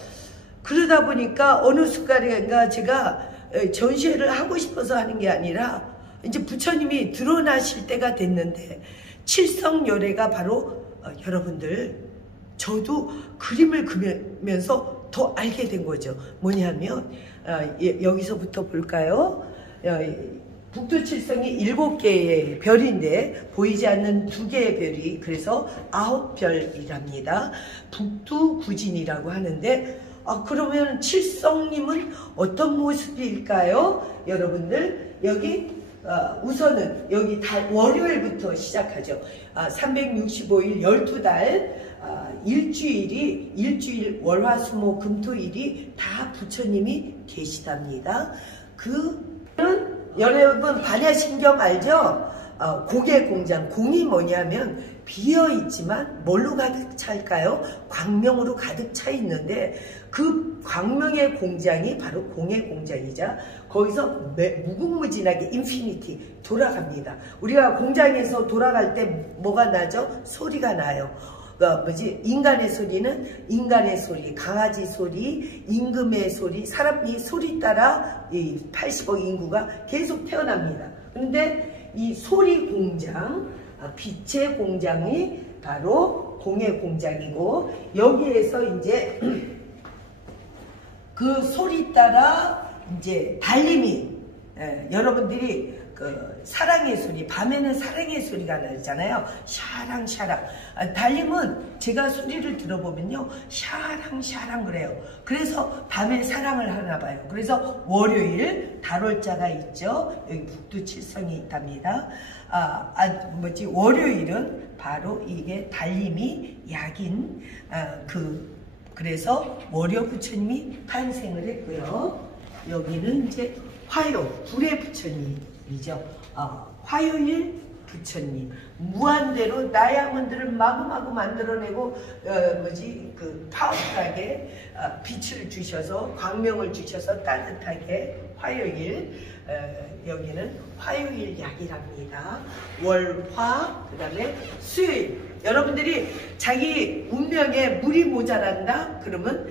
그러다 보니까 어느 순간인가 제가 전시회를 하고 싶어서 하는 게 아니라 이제 부처님이 드러나실 때가 됐는데 칠성열애가 바로 여러분들 저도 그림을 그리면서 더 알게 된 거죠. 뭐냐면 여기서부터 볼까요? 북두칠성이 7개의 별인데 보이지 않는 2개의 별이 그래서 9별이랍니다. 북두구진이라고 하는데 그러면 칠성님은 어떤 모습일까요? 여러분들 여기 우선은 여기 월요일부터 시작하죠. 365일 12달 일주일 월화수목 금토일이 다 부처님이 계시답니다. 여러분 반야신경 알죠? 고개공장, 공이 뭐냐면 비어있지만 뭘로 가득 찰까요? 광명으로 가득 차 있는데 그 광명의 공장이 바로 공의 공장이자 거기서 무궁무진하게 인피니티 돌아갑니다. 우리가 공장에서 돌아갈 때 뭐가 나죠? 소리가 나요. 인간의 소리는 인간의 소리, 강아지 소리, 임금의 소리, 사람이 소리 따라 이 80억 인구가 계속 태어납니다. 그런데 이 소리 공장, 빛의 공장이 바로 공의 공장이고 여기에서 이제 그 소리 따라 이제 달림이 여러분들이 사랑의 소리, 밤에는 사랑의 소리가 나잖아요. 샤랑샤랑. 달림은 제가 소리를 들어보면요, 샤랑샤랑 그래요. 그래서 밤에 사랑을 하나 봐요. 그래서 월요일 달월자가 있죠. 여기 북두칠성이 있답니다. 월요일은 바로 이게 달림이 약인 그래서 월요 부처님이 탄생을 했고요. 여기는 이제 화요, 불의 부처님이죠. 화요일 부처님. 무한대로 다이아몬드를 마구마구 만들어내고, 파워풀하게 빛을 주셔서, 광명을 주셔서 따뜻하게 화요일, 여기는 화요일 약이랍니다. 월, 화, 그 다음에 수요일. 여러분들이 자기 운명에 물이 모자란다? 그러면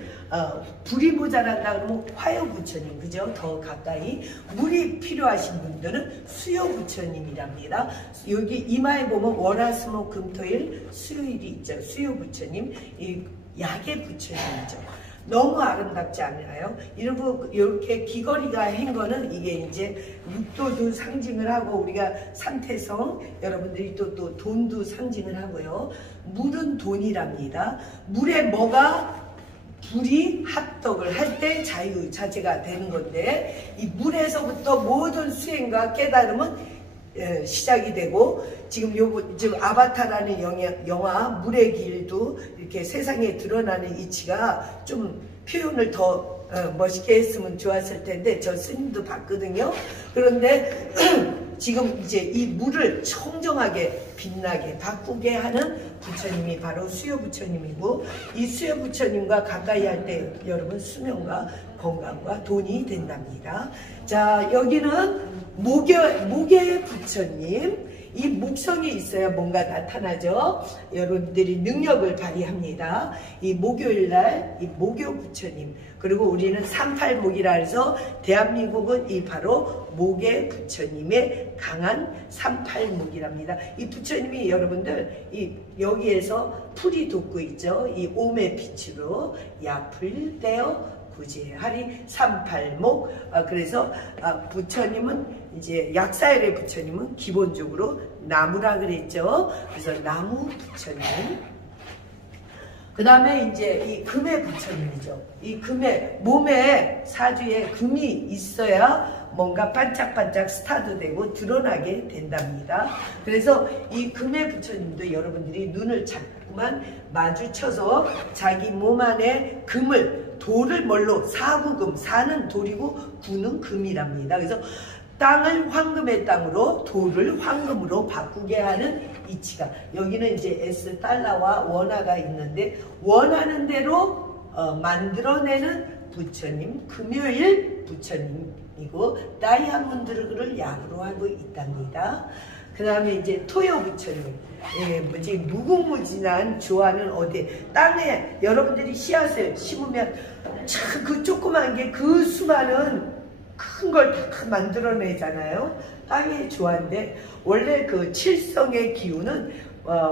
불이 모자란다 그러면 화요 부처님, 그죠? 더 가까이. 물이 필요하신 분들은 수요 부처님이랍니다. 여기 이마에 보면 월화수목 금토일 수요일이 있죠. 수요 부처님, 이 약의 부처님이죠. 너무 아름답지 않나요? 이렇게 귀걸이가 한 거는 이게 이제 육도도 상징을 하고 우리가 산태성, 여러분들이 또 돈도 상징을 하고요. 물은 돈이랍니다. 물에 뭐가 불이 합덕을 할 때 자유 자체가 되는 건데 이 물에서부터 모든 수행과 깨달음은 시작이 되고 지금 아바타라는 영화 물의 길도 이렇게 세상에 드러나는 이치가 좀 표현을 더 멋있게 했으면 좋았을 텐데 저 스님도 봤거든요. 그런데 지금 이제 이 물을 청정하게 빛나게 바꾸게 하는 부처님이 바로 수요 부처님이고 이 수요 부처님과 가까이 할 때 여러분 수명과 건강과 돈이 된답니다. 자, 여기는 목의 부처님. 이 목성이 있어야 뭔가 나타나죠. 여러분들이 능력을 발휘합니다. 이 목요일날 이 목요 부처님, 그리고 우리는 38목이라 해서 대한민국은 이 바로 목의 부처님의 강한 38목이랍니다. 이 부처님이 여러분들 여기에서 풀이 돋고 있죠. 이 오매 빛으로 야풀 떼어 구제하리 38목. 그래서 부처님은 이제 약사열의 부처님은 기본적으로 나무라 그랬죠. 그래서 나무 부처님. 그 다음에 이제 이 금의 부처님이죠. 이 금의 몸에 사주에 금이 있어야 뭔가 반짝반짝 스타도 되고 드러나게 된답니다. 그래서 이 금의 부처님도 여러분들이 눈을 자꾸만 마주쳐서 자기 몸 안에 금을 돌을 뭘로 사구금, 사는 돌이고 구는 금이랍니다. 그래서 땅을 황금의 땅으로 돌을 황금으로 바꾸게 하는 이치가 여기는 이제 S 달러와 원화가 있는데 원하는 대로 만들어내는 부처님 금요일 부처님이고 다이아몬드를 약으로 하고 있답니다. 그 다음에 이제 토요 부처님. 무궁무진한 조화는 어디 땅에 여러분들이 씨앗을 심으면 참 그 조그만 게 그 수많은 큰 걸 다 만들어내잖아요. 땅의 조화인데 원래 그 칠성의 기운은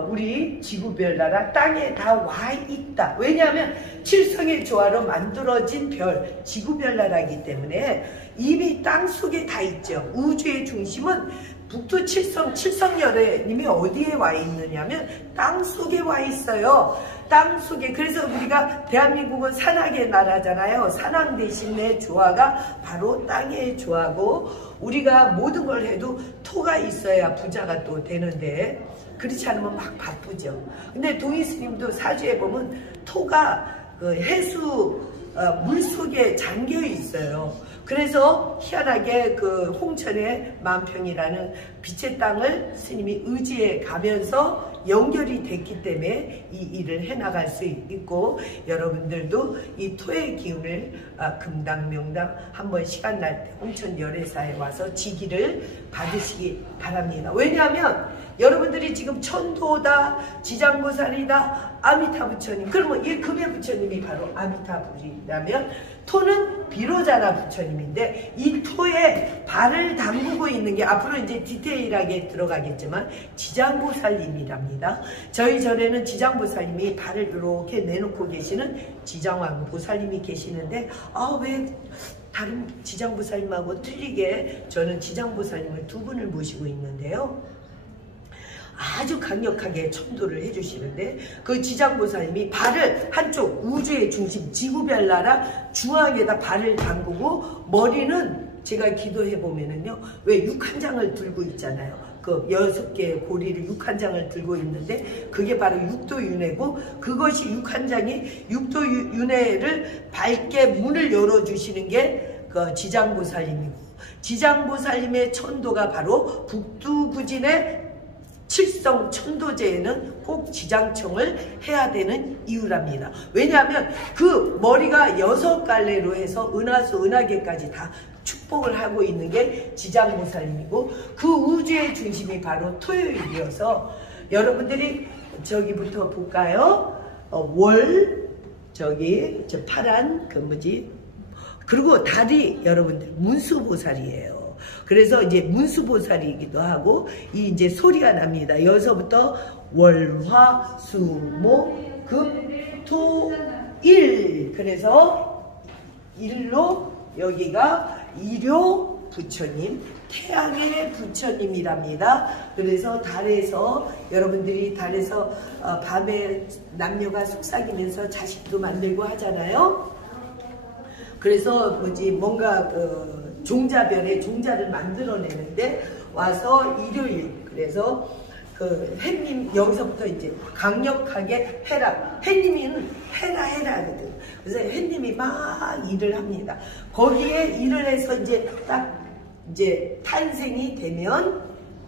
우리 지구별나라 땅에 다 와 있다. 왜냐하면 칠성의 조화로 만들어진 별 지구별나라이기 때문에 이미 땅 속에 다 있죠. 우주의 중심은 북두 칠성열애님이 어디에 와 있느냐면 땅 속에 와 있어요. 땅 속에. 그래서 우리가 대한민국은 산악의 나라잖아요. 산악 대신의 조화가 바로 땅의 조화고 우리가 모든 걸 해도 토가 있어야 부자가 또 되는데 그렇지 않으면 막 바쁘죠. 근데 동의스님도 사주에 보면 토가 그 해수 물속에 잠겨 있어요. 그래서 희한하게 그 홍천의 만평이라는 빛의 땅을 스님이 의지해 가면서 연결이 됐기 때문에 이 일을 해나갈 수 있고 여러분들도 이 토의 기운을 금당 명당 한번 시간 날 때 홍천 열애사에 와서 지기를 받으시기 바랍니다. 왜냐하면 여러분들이 지금 천도다, 지장보살이다, 아미타 부처님. 그러면 이 금의 부처님이 바로 아미타 부리라면 토는 비로자나 부처님인데 이 토에 발을 담그고 있는 게 앞으로 이제 디테일하게 들어가겠지만 지장보살님이랍니다. 저희 절에는 지장보살님이 발을 이렇게 내놓고 계시는 지장왕 보살님이 계시는데 왜 다른 지장보살님하고 틀리게 저는 지장보살님을 두 분을 모시고 있는데요. 아주 강력하게 첨도를 해주시는데 그 지장보살님이 발을 한쪽 우주의 중심 지구별나라 중앙에다 발을 담그고 머리는 제가 기도해 보면은요 왜 61장을 들고 있잖아요. 그 6개의 고리를 61장을 들고 있는데 그게 바로 육도윤회고 그것이 61장이 육도윤회를 밝게 문을 열어주시는 게 그 지장보살님이고 지장보살님의 천도가 바로 북두부진의 칠성 천도제에는 꼭 지장청을 해야 되는 이유랍니다. 왜냐하면 그 머리가 6갈래로 해서 은하수 은하계까지 다 축복 축복을 하고 있는 게 지장보살님이고 그 우주의 중심이 바로 토요일이어서 여러분들이 저기부터 볼까요? 월 저기 저 파란 그 뭐지? 그리고 달이 여러분들 문수보살이에요. 그래서 이제 문수보살이기도 하고 이 이제 소리가 납니다. 여기서부터 월, 화, 수, 목, 금, 토, 일. 그래서 일로 여기가 일요 부처님, 태양의 부처님이랍니다. 그래서 달에서 여러분들이 달에서 밤에 남녀가 속삭이면서 자식도 만들고 하잖아요. 그래서 뭐지 뭔가 그 종자별에 종자를 만들어내는데 와서 일요일 그래서 그 햇님 여기서부터 이제 강력하게 해라. 햇님은 해라 하거든. 그래서 햇님이 막 일을 합니다. 거기에 일을 해서 이제 딱 이제 탄생이 되면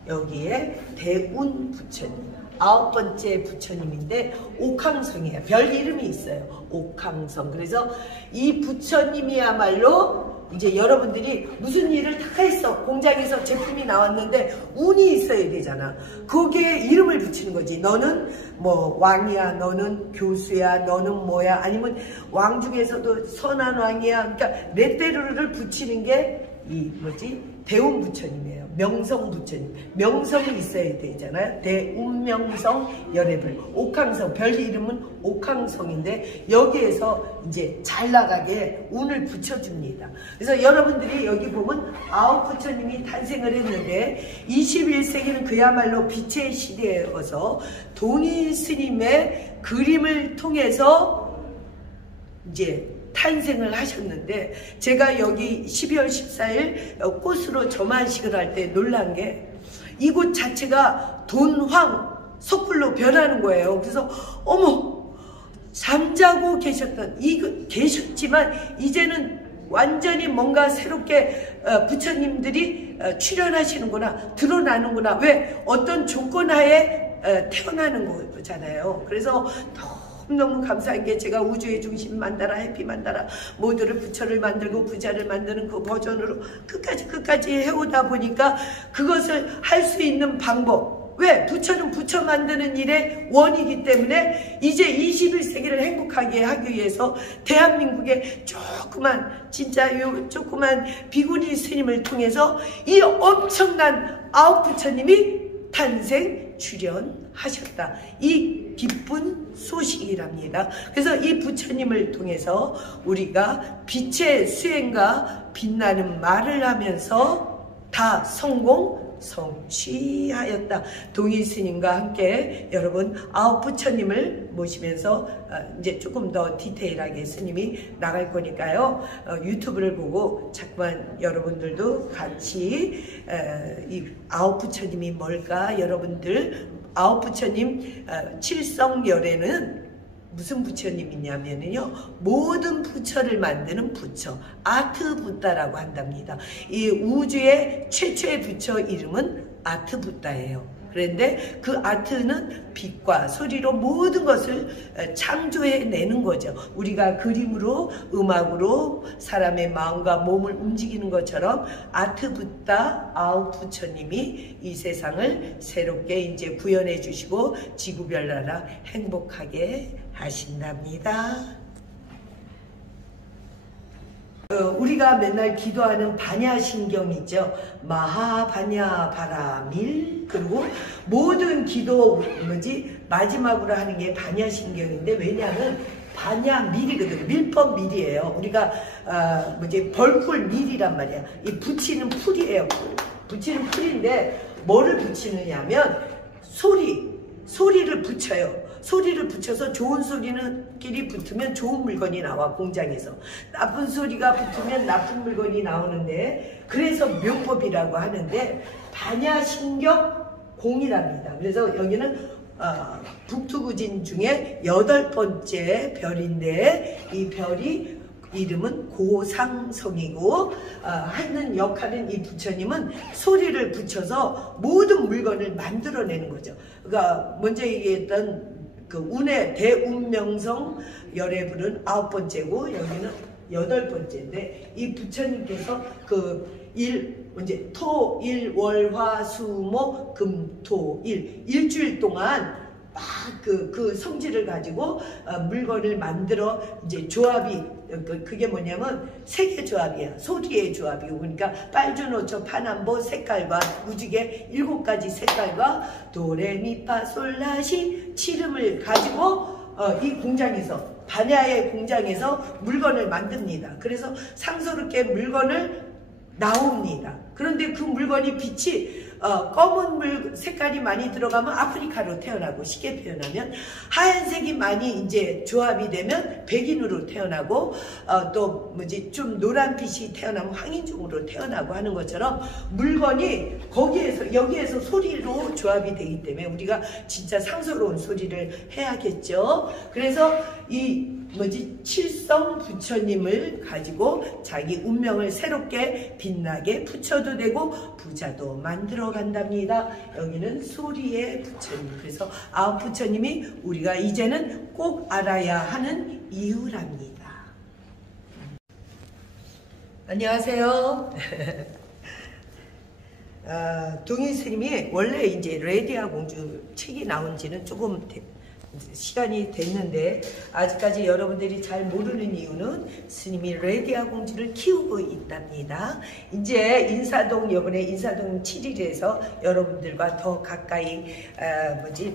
여기에 대운 부처님 9번째 부처님인데 옥황성이에요. 별 이름이 있어요. 옥황성. 그래서 이 부처님이야말로 이제 여러분들이 무슨 일을 다 했어. 공장에서 제품이 나왔는데 운이 있어야 되잖아. 거기에 이름을 붙이는 거지. 너는 뭐 왕이야, 너는 교수야, 너는 뭐야, 아니면 왕 중에서도 선한 왕이야. 그러니까 레테르를 붙이는 게 이 뭐지? 대운 부처님이에요. 명성 부처님. 명성이 있어야 되잖아요. 대운명성 열애불. 옥황성. 별 이름은 옥황성인데 여기에서 이제 잘 나가게 운을 붙여줍니다. 그래서 여러분들이 여기 보면 9 부처님이 탄생을 했는데 21세기는 그야말로 빛의 시대여서 동일 스님의 그림을 통해서 이제 탄생을 하셨는데 제가 여기 12월 14일 꽃으로 점안식을 할 때 놀란 게 이곳 자체가 돈황 석굴로 변하는 거예요. 그래서 어머 잠자고 계셨지만 이제는 완전히 뭔가 새롭게 부처님들이 출현하시는구나 드러나는구나. 왜 어떤 조건 하에 태어나는 거잖아요. 그래서 너무 감사한 게 제가 우주의 중심 만다라 해피 만다라 모두를 부처를 만들고 부자를 만드는 그 버전으로 끝까지 해오다 보니까 그것을 할 수 있는 방법. 왜? 부처는 부처 만드는 일의 원이기 때문에 이제 21세기를 행복하게 하기 위해서 대한민국의 조그만 진짜 요 조그만 비구니 스님을 통해서 이 엄청난 9 부처님이 탄생 출현하셨다. 이 기쁜 소식이랍니다. 그래서 이 부처님을 통해서 우리가 빛의 수행과 빛나는 말을 하면서 다 성취하였다. 동일 스님과 함께 여러분 9 부처님을 모시면서 이제 조금 더 디테일하게 스님이 나갈 거니까요. 유튜브를 보고 자꾸만 여러분들도 같이 이 9 부처님이 뭘까 여러분들 9 부처님 칠성열애는 무슨 부처님이냐면요 모든 부처를 만드는 부처 아트붓다라고 한답니다. 이 우주의 최초의 부처 이름은 아트붓다예요. 그런데 그 아트는 빛과 소리로 모든 것을 창조해내는 거죠. 우리가 그림으로 음악으로 사람의 마음과 몸을 움직이는 것처럼 아트붓다 9 부처님이 이 세상을 새롭게 이제 구현해 주시고 지구별 나라 행복하게 하신답니다. 우리가 맨날 기도하는 반야신경 있죠. 마하반야 바라밀. 그리고 모든 기도 뭐지 마지막으로 하는 게 반야신경인데 왜냐하면 반야밀이거든요. 밀법 밀이에요. 우리가 뭐지 벌풀 밀이란 말이야. 이 붙이는 풀이에요. 붙이는 풀인데 뭐를 붙이느냐면 소리를 붙여요. 소리를 붙여서 좋은 소리는끼리 붙으면 좋은 물건이 나와 공장에서. 나쁜 소리가 붙으면 나쁜 물건이 나오는데 그래서 명법이라고 하는데 반야신경 공이랍니다. 그래서 여기는 북두구진 중에 8번째 별인데 이 별이 이름은 고상성이고 하는 역할은 이 부처님은 소리를 붙여서 모든 물건을 만들어내는 거죠. 그러니까 먼저 얘기했던 그 운의 대운명성 열애불은 9번째고 여기는 8번째인데 이 부처님께서 이제 토, 일, 월, 화, 수, 목, 금, 토, 일주일 동안 막 그 성질을 가지고 물건을 만들어 이제 조합이 그게 뭐냐면 세계 조합이야. 소리의 조합이고 그러니까 빨주노초 파남보 색깔과 무지개 7가지 색깔과 도레미파솔라시 칠음을 가지고 이 공장에서 반야의 공장에서 물건을 만듭니다. 그래서 상스럽게 물건을 나옵니다. 그런데 그 물건이 빛이 검은 색깔이 많이 들어가면 아프리카로 태어나고 쉽게 표현하면 하얀색이 많이 이제 조합이 되면 백인으로 태어나고 또 뭐지 좀 노란빛이 태어나면 황인종으로 태어나고 하는 것처럼 물건이 여기에서 소리로 조합이 되기 때문에 우리가 진짜 상스러운 소리를 해야겠죠. 그래서 이 칠성 부처님을 가지고 자기 운명을 새롭게 빛나게 부처도 되고 부자도 만들어 간답니다. 여기는 소리의 부처님. 그래서 9 부처님이 우리가 이제는 꼭 알아야 하는 이유랍니다. 안녕하세요. 동희 스님이 원래 이제 레디아 공주 책이 나온 지는 조금 시간이 됐는데 아직까지 여러분들이 잘 모르는 이유는 스님이 레디아 공주를 키우고 있답니다. 이제 인사동 이번에 인사동 7일에서 여러분들과 더 가까이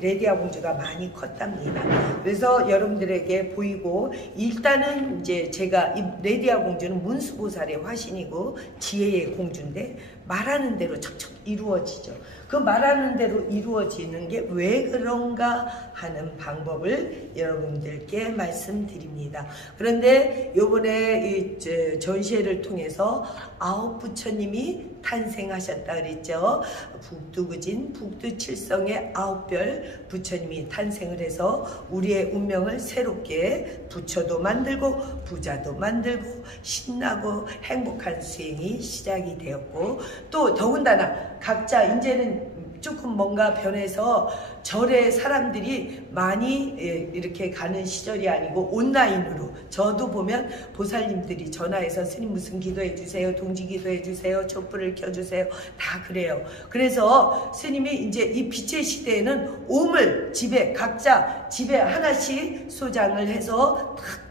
레디아 공주가 많이 컸답니다. 그래서 여러분들에게 보이고 일단은 이제 제가 이 레디아 공주는 문수보살의 화신이고 지혜의 공주인데 말하는 대로 척척 이루어지죠. 그 말하는 대로 이루어지는 게 왜 그런가 하는 방법을 여러분들께 말씀드립니다. 그런데 요번에 이 전시회를 통해서 9 부처님이 탄생하셨다 그랬죠. 북두구진 북두칠성의 9별 부처님이 탄생을 해서 우리의 운명을 새롭게 부처도 만들고 부자도 만들고 신나고 행복한 수행이 시작이 되었고 또 더군다나 각자 이제는 조금 뭔가 변해서 절에 사람들이 많이 이렇게 가는 시절이 아니고 온라인으로 저도 보면 보살님들이 전화해서 스님 무슨 기도해 주세요, 동지 기도해 주세요, 촛불을 켜주세요 다 그래요. 그래서 스님이 이제 이 빛의 시대에는 옴을 각자 집에 하나씩 소장을 해서 탁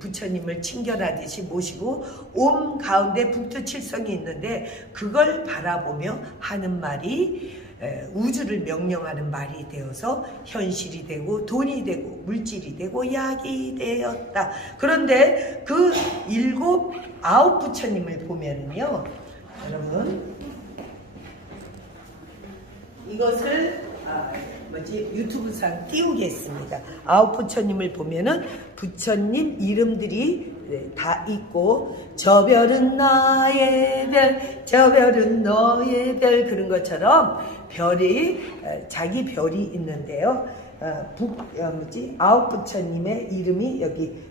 부처님을 친견하듯이 모시고 옴 가운데 북두칠성이 있는데 그걸 바라보며 하는 말이 우주를 명령하는 말이 되어서 현실이 되고 돈이 되고 물질이 되고 약이 되었다. 그런데 그 7, 9 부처님을 보면은요 여러분 이것을 유튜브상 띄우겠습니다. 9 부처님을 보면은 부처님 이름들이 다 있고 저 별은 나의 별, 저 별은 너의 별 그런 것처럼 별이 자기 별이 있는데요. 9 부처님의 이름이 여기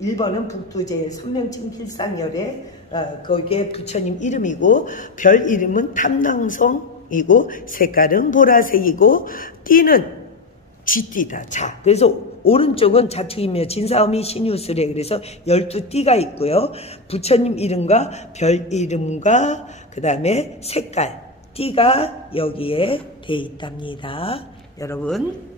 1번은 북두제 선명칭 필상열에 거기에 부처님 이름이고 별 이름은 탐낭성 이고 색깔은 보라색이고 띠는 쥐띠다. 자, 그래서 오른쪽은 자축이며 진사오미 신유술에 그래서 12띠가 있고요. 부처님 이름과 별 이름과 그 다음에 색깔 띠가 여기에 돼 있답니다. 여러분.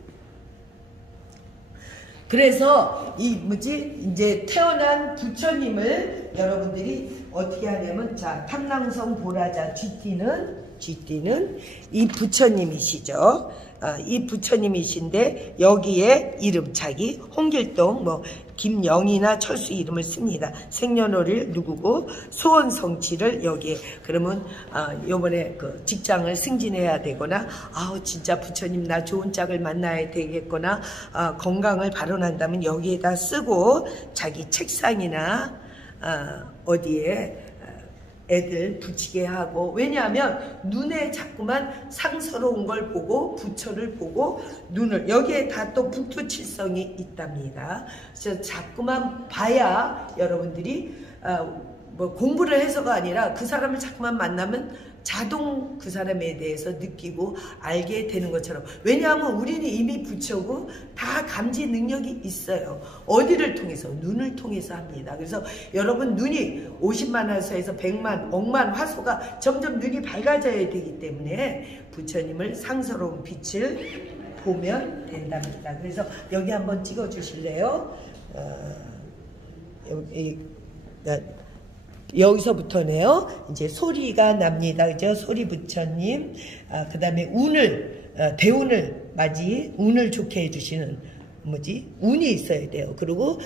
그래서 이제 태어난 부처님을 여러분들이 어떻게 하냐면 자, 탐낭성 보라자 쥐띠는 이 부처님이시죠. 이 부처님이신데 여기에 이름 자기 홍길동 김영희나 철수 이름을 씁니다. 생년월일 누구고 소원 성취를 여기에 그러면 요번에 그 직장을 승진해야 되거나 진짜 부처님 나 좋은 짝을 만나야 되겠거나 건강을 발언한다면 여기에다 쓰고 자기 책상이나 어디에 애들 붙이게 하고 왜냐하면 눈에 자꾸만 상서로운 걸 보고 부처를 보고 눈을 여기에 다 또 북두칠성이 있답니다. 그래서 자꾸만 봐야 여러분들이 공부를 해서가 아니라 그 사람을 자꾸만 만나면 자동 그 사람에 대해서 느끼고 알게 되는 것처럼. 왜냐하면 우리는 이미 부처고 다 감지 능력이 있어요. 어디를 통해서? 눈을 통해서 합니다. 그래서 여러분 눈이 50만 화소에서 100만, 억만 화소가 점점 눈이 밝아져야 되기 때문에 부처님을 상서로운 빛을 보면 된답니다. 그래서 여기 한번 찍어 주실래요? 여기서부터네요. 이제 소리가 납니다. 그죠? 소리 부처님. 그 다음에 운을, 대운을 맞이, 운을 좋게 해주시는, 운이 있어야 돼요. 그리고,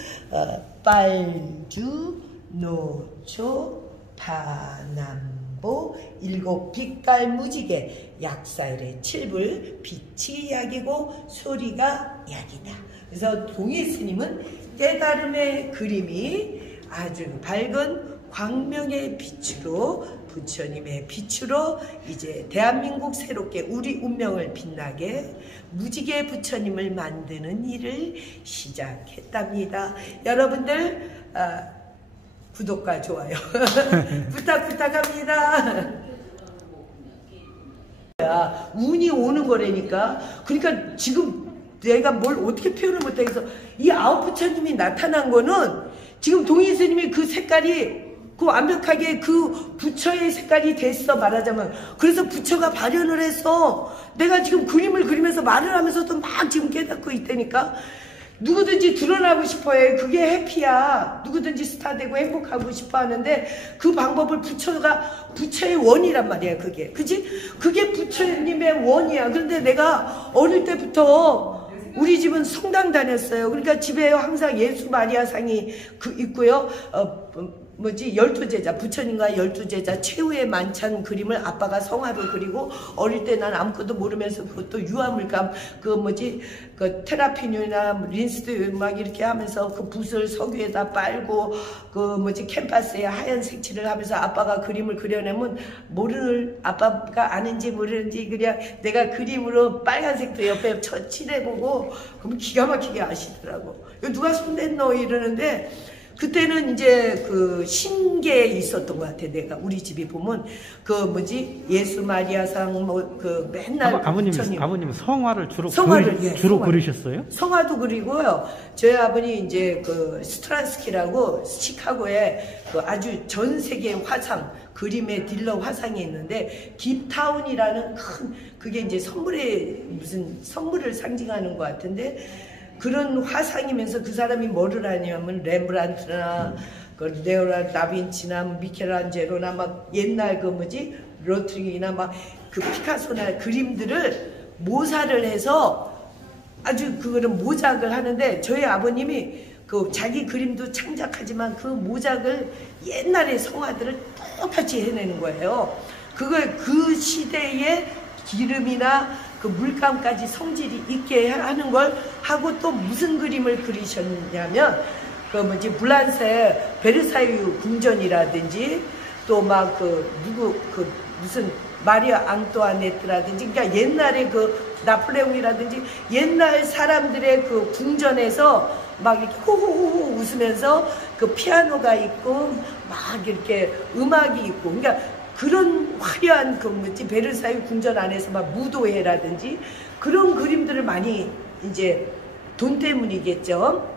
빨주, 노초, 파남보, 일곱 빛깔 무지개, 약사일의 칠불, 빛이 약이고, 소리가 약이다. 그래서 동일스님은 깨달음의 그림이 아주 밝은 광명의 빛으로 부처님의 빛으로 이제 대한민국 새롭게 우리 운명을 빛나게 무지개 부처님을 만드는 일을 시작했답니다. 여러분들 구독과 좋아요 부탁합니다. 운이 오는 거라니까. 그러니까 지금 내가 뭘 어떻게 표현을 못하겠어. 이 아홉 부처님이 나타난 거는 지금 동인 스님이 그 색깔이 그 완벽하게 그 부처의 색깔이 됐어, 말하자면. 그래서 부처가 발현을 해서 내가 지금 그림을 그리면서 말을 하면서도 막 지금 깨닫고 있다니까. 누구든지 드러나고 싶어해. 그게 해피야. 누구든지 스타 되고 행복하고 싶어 하는데 그 방법을 부처의 원이란 말이야, 그게. 그치? 그게 부처님의 원이야. 그런데 내가 어릴 때부터 우리 집은 성당 다녔어요. 그러니까 집에 항상 예수 마리아상이 있고요. 12제자, 부처님과 12제자 최후의 만찬 그림을 아빠가 성화로 그리고 어릴 때 난 아무것도 모르면서 그것도 유화물감, 그 테라피뇰이나 린스도 막 이렇게 하면서 그 붓을 석유에다 빨고 캔버스에 하얀 색칠을 하면서 아빠가 그림을 그려내면 아빠가 아는지 모르는지 그냥 내가 그림으로 빨간색도 옆에 칠해보고 그러면 기가 막히게 아시더라고. 누가 손댔노 이러는데 그때는 이제 그 신계에 있었던 것 같아. 내가 우리 집이 보면 예수 마리아상 맨날 아버님 성화를 주로 성화. 그리셨어요? 성화도 그리고요. 저희 아버님 이제 그 스트란스키라고 시카고에 그 아주 전 세계 화상 그림의 딜러 화상이 있는데 깁타운이라는 큰 그게 이제 무슨 선물을 상징하는 것 같은데. 그런 화상이면서 그 사람이 뭐를 하냐면 렘브란트나 레오나르도 다빈치나 미켈란젤로나 막 옛날 로트링이나 막 그 피카소나 그림들을 모사를 해서 아주 그거를 모작을 하는데 저희 아버님이 그 자기 그림도 창작하지만 그 모작을 옛날의 성화들을 똑같이 해내는 거예요. 그걸 그 시대의 기름이나 그 물감까지 성질이 있게 하는 걸 하고 또 무슨 그림을 그리셨냐면 블란세 베르사유 궁전이라든지 또 막 무슨 마리아 앙뚜아네트라든지 그러니까 옛날에 그 나폴레옹이라든지 옛날 사람들의 그 궁전에서 막 이렇게 호호호 웃으면서 그 피아노가 있고 막 이렇게 음악이 있고 그러니까 그런 화려한 베르사유 궁전 안에서 막 무도회라든지 그런 그림들을 많이 이제 돈 때문이겠죠.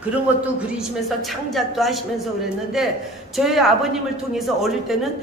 그런 것도 그리시면서 창작도 하시면서 그랬는데 저희 아버님을 통해서 어릴 때는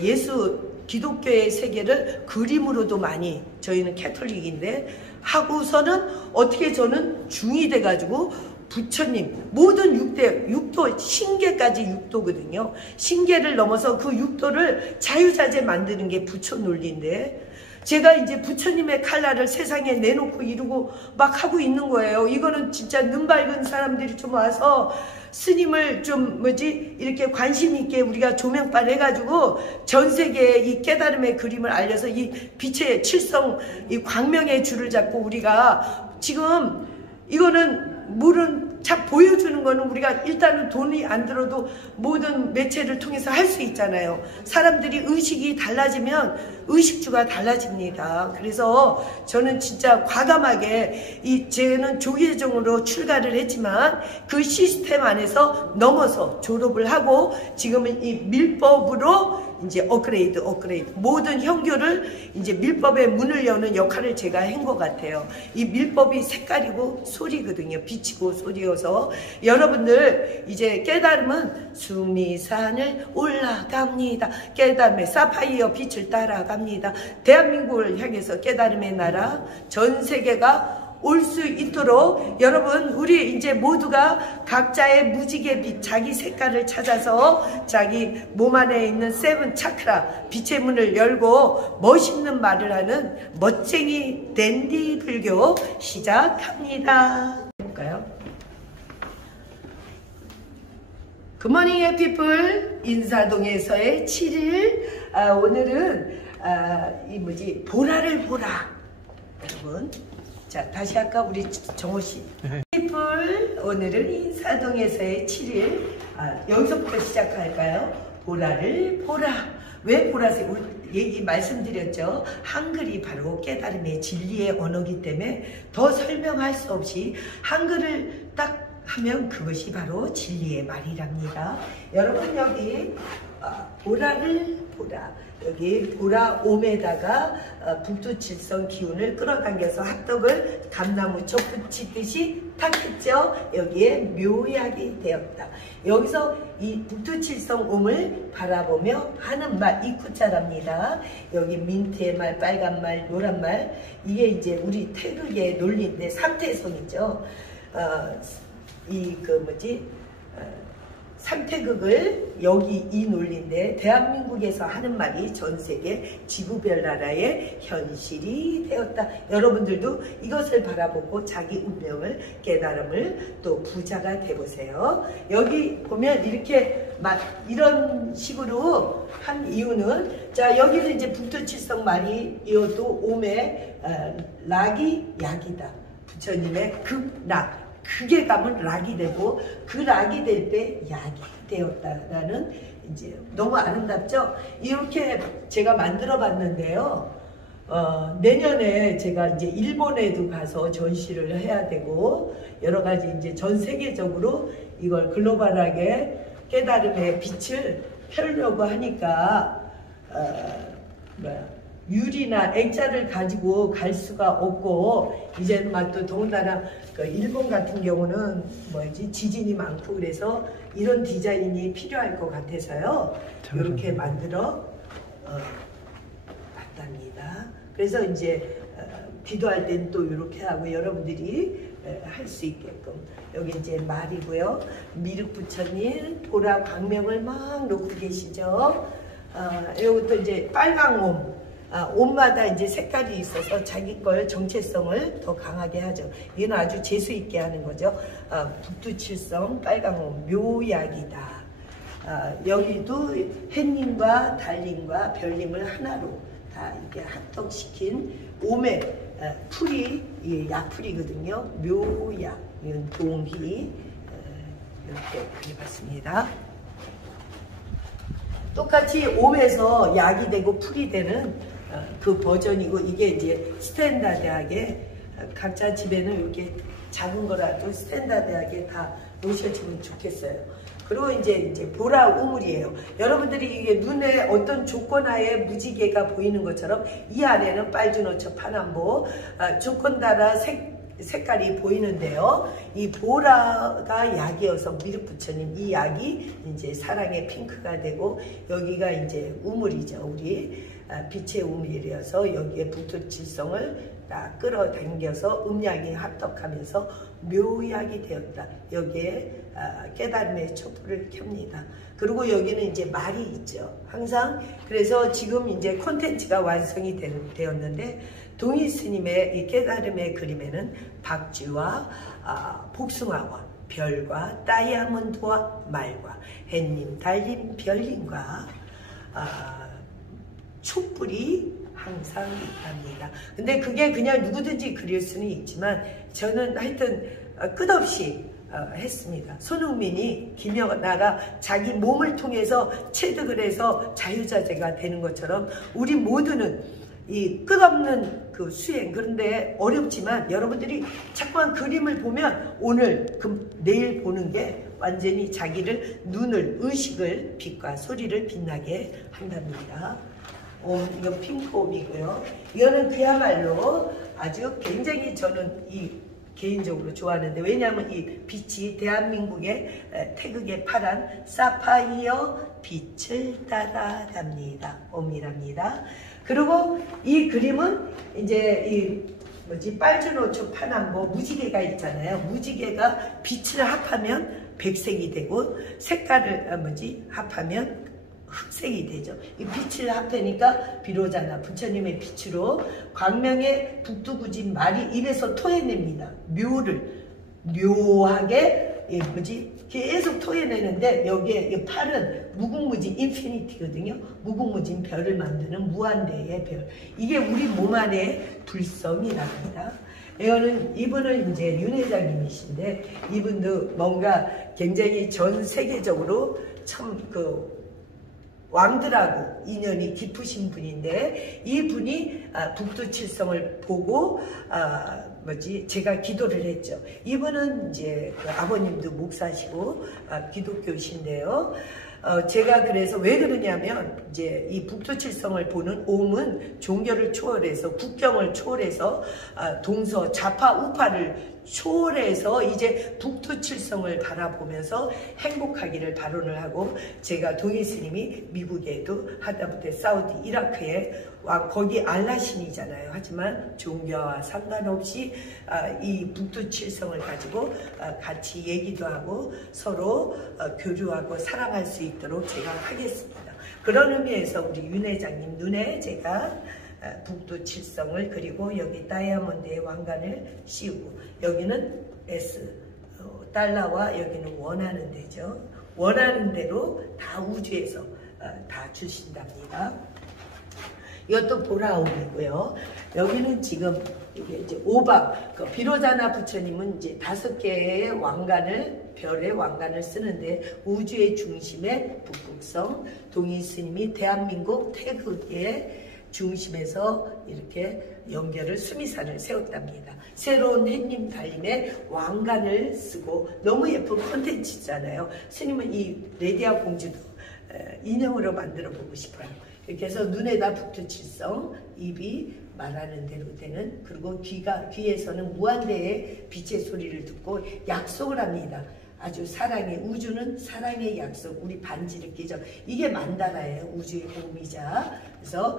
예수 기독교의 세계를 그림으로도 많이 저희는 캐톨릭인데 하고서는 어떻게 저는 중이 돼가지고 부처님 모든 6도 신계까지 6도거든요. 신계를 넘어서 그 6도를 자유자재 만드는 게 부처 논리인데 제가 이제 부처님의 칼날을 세상에 내놓고 이루고 막 하고 있는 거예요. 이거는 진짜 눈 밝은 사람들이 좀 와서 스님을 좀 이렇게 관심 있게 우리가 조명빨 해가지고 전 세계에 이 깨달음의 그림을 알려서 이 빛의 칠성 이 광명의 줄을 잡고 우리가 지금 이거는 물은 참 보여주는 거는 우리가 일단은 돈이 안 들어도 모든 매체를 통해서 할 수 있잖아요. 사람들이 의식이 달라지면 의식주가 달라집니다. 그래서 저는 진짜 과감하게 쟤는 조계종으로 출가를 했지만 그 시스템 안에서 넘어서 졸업을 하고 지금은 이 밀법으로 이제 업그레이드 모든 형교를 이제 밀법의 문을 여는 역할을 제가 한 것 같아요. 이 밀법이 색깔이고 소리거든요. 빛이고 소리여서 여러분들 이제 깨달음은 수미산을 올라갑니다. 깨달음의 사파이어 빛을 따라갑니다. 대한민국을 향해서 깨달음의 나라 전 세계가 올 수 있도록 여러분 우리 이제 모두가 각자의 무지개 빛 자기 색깔을 찾아서 자기 몸 안에 있는 세븐 차크라 빛의 문을 열고 멋있는 말을 하는 멋쟁이 댄디 불교 시작합니다. 해볼까요? 굿모닝 피플 인사동에서의 7일 오늘은 이 보라를 보라 여러분 자, 다시 아까 우리 정호씨. 피플, 오늘은 인사동에서의 7일. 여기서부터 시작할까요? 보라를 보라. 왜 보라색? 얘기 말씀드렸죠. 한글이 바로 깨달음의 진리의 언어이기 때문에 더 설명할 수 없이 한글을 딱 하면 그것이 바로 진리의 말이랍니다. 여러분 여기 보라를 보라. 여기 보라 옴에다가 북두칠성 기운을 끌어당겨서 핫떡을 감나무 쪽 붙이듯이 탁 했죠. 여기에 묘약이 되었다. 여기서 이 북두칠성 옴을 바라보며 하는 말 이쿠자랍니다. 여기 민트의 말, 빨간 말, 노란 말 이게 이제 우리 태극의 논리인데 삼태성이죠. 삼태극을 여기 이 논리인데 대한민국에서 하는 말이 전세계 지구별 나라의 현실이 되었다. 여러분들도 이것을 바라보고 자기 운명을 깨달음을 또 부자가 되보세요. 여기 보면 이렇게 이런 식으로 한 이유는 자 여기는 이제 북두칠성 말이어도 옴에 락이 약이다. 부처님의 극락 극에 가면 락이 되고 그 락이 될 때 약이 되었다라는 이제 너무 아름답죠? 이렇게 제가 만들어 봤는데요. 내년에 제가 이제 일본에도 가서 전시를 해야 되고 여러 가지 이제 전 세계적으로 이걸 글로벌하게 깨달음의 빛을 펴려고 하니까 유리나 액자를 가지고 갈 수가 없고 이제는 막 또 더군다나 그 일본 같은 경우는 지진이 많고 그래서 이런 디자인이 필요할 것 같아서요. 이렇게 만들어 봤답니다. 그래서 이제 기도할 때는 또 이렇게 하고 여러분들이 할 수 있게끔 여기 이제 말이고요. 미륵부처님 보라 광명을 막 놓고 계시죠. 이것도 이제 빨강 옴. 옷마다 이제 색깔이 있어서 자기 걸 정체성을 더 강하게 하죠. 이건 아주 재수 있게 하는 거죠. 북두칠성 빨강옷 묘약이다. 여기도 햇님과 달님과 별님을 하나로 다 이렇게 합덕시킨 옴의 풀이 약풀이거든요. 묘약, 이건 동희 이렇게 그려봤습니다. 똑같이 옴에서 약이 되고 풀이 되는 그 버전이고 이게 이제 스탠다드하게 각자 집에는 이렇게 작은 거라도 스탠다드하게 다 놓으셔지면 좋겠어요. 그리고 이제 보라 우물이에요. 여러분들이 이게 눈에 어떤 조건하에 무지개가 보이는 것처럼 이 안에는 빨주노초 파남보 조건 따라 색깔이 보이는데요. 이 보라가 약이어서 미륵부처님 이 약이 이제 사랑의 핑크가 되고 여기가 이제 우물이죠. 우리 빛의 우물이어서 여기에 북두칠성을 딱 끌어당겨서 음양이 합덕하면서 묘약이 되었다. 여기에 깨달음의 촛불을 켭니다. 그리고 여기는 이제 말이 있죠. 항상 그래서 지금 이제 콘텐츠가 완성이 되었는데 동희 스님의 이 깨달음의 그림에는 박쥐와 복숭아와 별과 다이아몬드와 말과 햇님, 달님, 별님과 촛불이 항상 있답니다. 근데 그게 그냥 누구든지 그릴 수는 있지만 저는 하여튼 끝없이 했습니다. 손흥민이 김연아가 자기 몸을 통해서 체득을 해서 자유자재가 되는 것처럼 우리 모두는 이 끝없는 그 수행, 그런데 어렵지만 여러분들이 자꾸만 그림을 보면 오늘 내일 보는 게 완전히 자기를 눈을 의식을 빛과 소리를 빛나게 한답니다. 이거 핑크옴이고요. 이거는 그야말로 아주 굉장히 저는 개인적으로 좋아하는데, 왜냐하면 이 빛이 대한민국의 태극의 파란 사파이어 빛을 따라갑니다. 옴이랍니다. 그리고 이 그림은 이제 빨주노초 파남보 무지개가 있잖아요. 무지개가 빛을 합하면 백색이 되고 색깔을 합하면 흑색이 되죠. 이 빛을 합하니까 비로자나 부처님의 빛으로 광명의 북두구진 말이 입에서 토해냅니다. 묘하게 계속 토해내는데, 여기에 팔은 무궁무진 인피니티거든요. 무궁무진 별을 만드는 무한대의 별. 이게 우리 몸 안의 불성이랍니다. 이분은 이제 윤 회장님이신데, 이분도 뭔가 굉장히 전 세계적으로 참 왕들하고 인연이 깊으신 분인데, 이 분이 북두칠성을 보고 제가 기도를 했죠. 이분은 이제 아버님도 목사시고 기독교신데요. 제가 그래서 왜 그러냐면, 이제 이 북두칠성을 보는 옴은 종교를 초월해서, 국경을 초월해서, 동서 좌파 우파를 초월해서 이제 북두칠성을 바라보면서 행복하기를 발언을 하고, 제가 동일 스님이 미국에도 하다못해 사우디 이라크에 거기 알라신이잖아요. 하지만 종교와 상관없이 이 북두칠성을 가지고 같이 얘기도 하고 서로 교류하고 사랑할 수 있도록 제가 하겠습니다. 그런 의미에서 우리 윤 회장님 눈에 제가 북두칠성을, 그리고 여기 다이아몬드의 왕관을 씌우고, 여기는 S 달러와 여기는 원하는 데죠. 원하는 대로 다 우주에서 다 주신답니다. 이것도 보라움이고요. 여기는 지금 이게 이제 오박, 비로자나 부처님은 이제 5개의 왕관을, 별의 왕관을 쓰는데, 우주의 중심에 북극성, 동일 스님이 대한민국 태극의 중심에서 이렇게 연결을 수미산을 세웠답니다. 새로운 햇님 달림에 왕관을 쓰고, 너무 예쁜 콘텐츠잖아요. 스님은 이 레디아 공주도 인형으로 만들어 보고 싶어요. 이렇게 해서 눈에다 북두칠성, 입이 말하는 대로 되는, 그리고 귀에서는 무한대의 빛의 소리를 듣고 약속을 합니다. 아주 사랑의, 우주는 사랑의 약속, 우리 반지를 끼죠. 이게 만다라예요. 우주의 보험이자. 그래서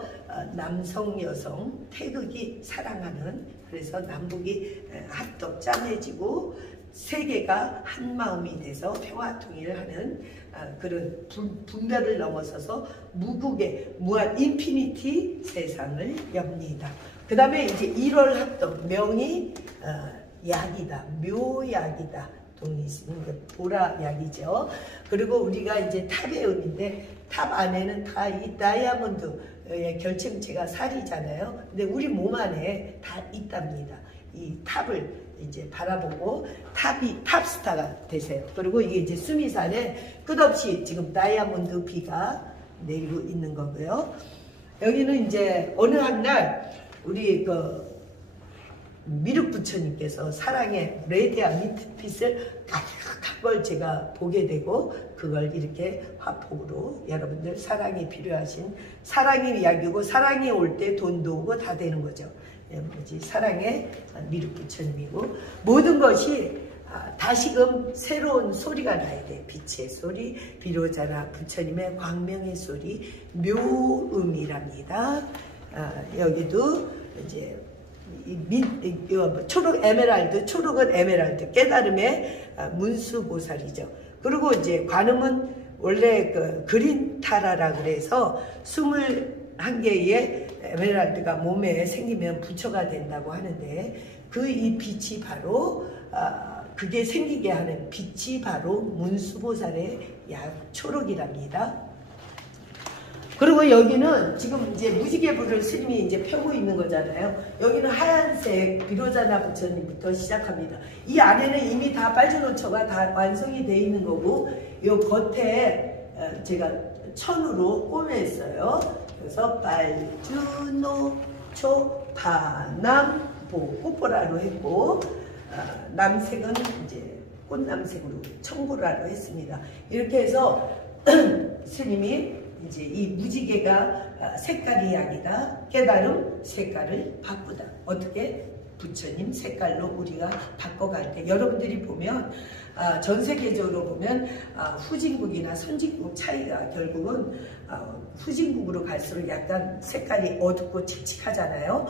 남성, 여성, 태극이 사랑하는, 그래서 남북이 합덕 짠해지고 세계가 한 마음이 돼서 평화 통일을 하는 그런 분별을 넘어서서 무국의 무한 인피니티 세상을 엽니다. 그 다음에 이제 1월 합덕, 명이 약이다, 묘약이다. 보라약이죠. 그리고 우리가 이제 탑의 의미인데, 탑 안에는 다 이 다이아몬드의 결정체가 살이잖아요. 근데 우리 몸 안에 다 있답니다. 이 탑을 이제 바라보고 탑스타가 되세요. 그리고 이게 이제 수미산에 끝없이 지금 다이아몬드 비가 내리고 있는 거고요. 여기는 이제 어느 한 날 우리 미륵 부처님께서 사랑의 레디아 민트빛을 가득한 걸 제가 보게 되고, 그걸 이렇게 화폭으로 여러분들 사랑이 필요하신, 사랑이 약이고 사랑이 올 때 돈도 오고 다 되는 거죠. 사랑의 미륵 부처님이고, 모든 것이 다시금 새로운 소리가 나야 돼. 빛의 소리, 비로자나 부처님의 광명의 소리, 묘음이랍니다. 여기도 이제 초록 에메랄드, 초록은 에메랄드, 깨달음의 문수보살이죠. 그리고 이제 관음은 원래 그린타라라 그래서 21개의 에메랄드가 몸에 생기면 부처가 된다고 하는데, 이 빛이 바로 그게 생기게 하는 빛이 바로 문수보살의 초록이랍니다. 그리고 여기는 지금 이제 무지개불을 스님이 이제 펴고 있는 거잖아요. 여기는 하얀색 비로자나 부처님부터 시작합니다. 이 안에는 이미 다 빨주노초가 다 완성이 돼 있는 거고, 요 겉에 제가 천으로 꼬매했어요. 그래서 빨주노초 파남보 꽃보라로 했고, 남색은 이제 꽃남색으로 청보라로 했습니다. 이렇게 해서 스님이 이제 이 무지개가 색깔이 약이다. 깨달음 색깔을 바꾸다. 어떻게? 부처님 색깔로 우리가 바꿔갈 때 여러분들이 보면 전 세계적으로 보면 후진국이나 선진국 차이가 결국은 후진국으로 갈수록 약간 색깔이 어둡고 칙칙하잖아요.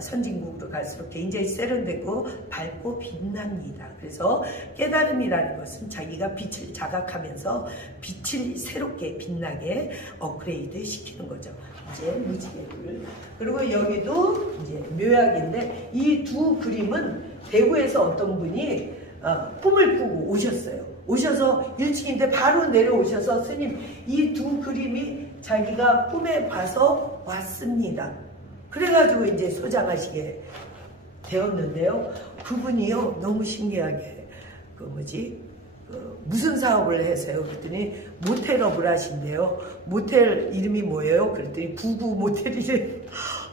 선진국으로 갈수록 굉장히 세련되고 밝고 빛납니다. 그래서 깨달음이라는 것은 자기가 빛을 자각하면서 빛을 새롭게 빛나게 업그레이드 시키는 거죠. 이제 무지개불. 그리고 여기도 이제 묘약인데 이 두 그림은 대구에서 어떤 분이 꿈을 꾸고 오셨어요. 오셔서 1층인데 바로 내려오셔서 스님 이 두 그림이 자기가 꿈에 봐서 왔습니다. 그래가지고 이제 소장하시게 되었는데요. 그분이요 너무 신기하게 무슨 사업을 해서요? 그랬더니 모텔업을 하신대요. 모텔 이름이 뭐예요? 그랬더니 부구 모텔이래.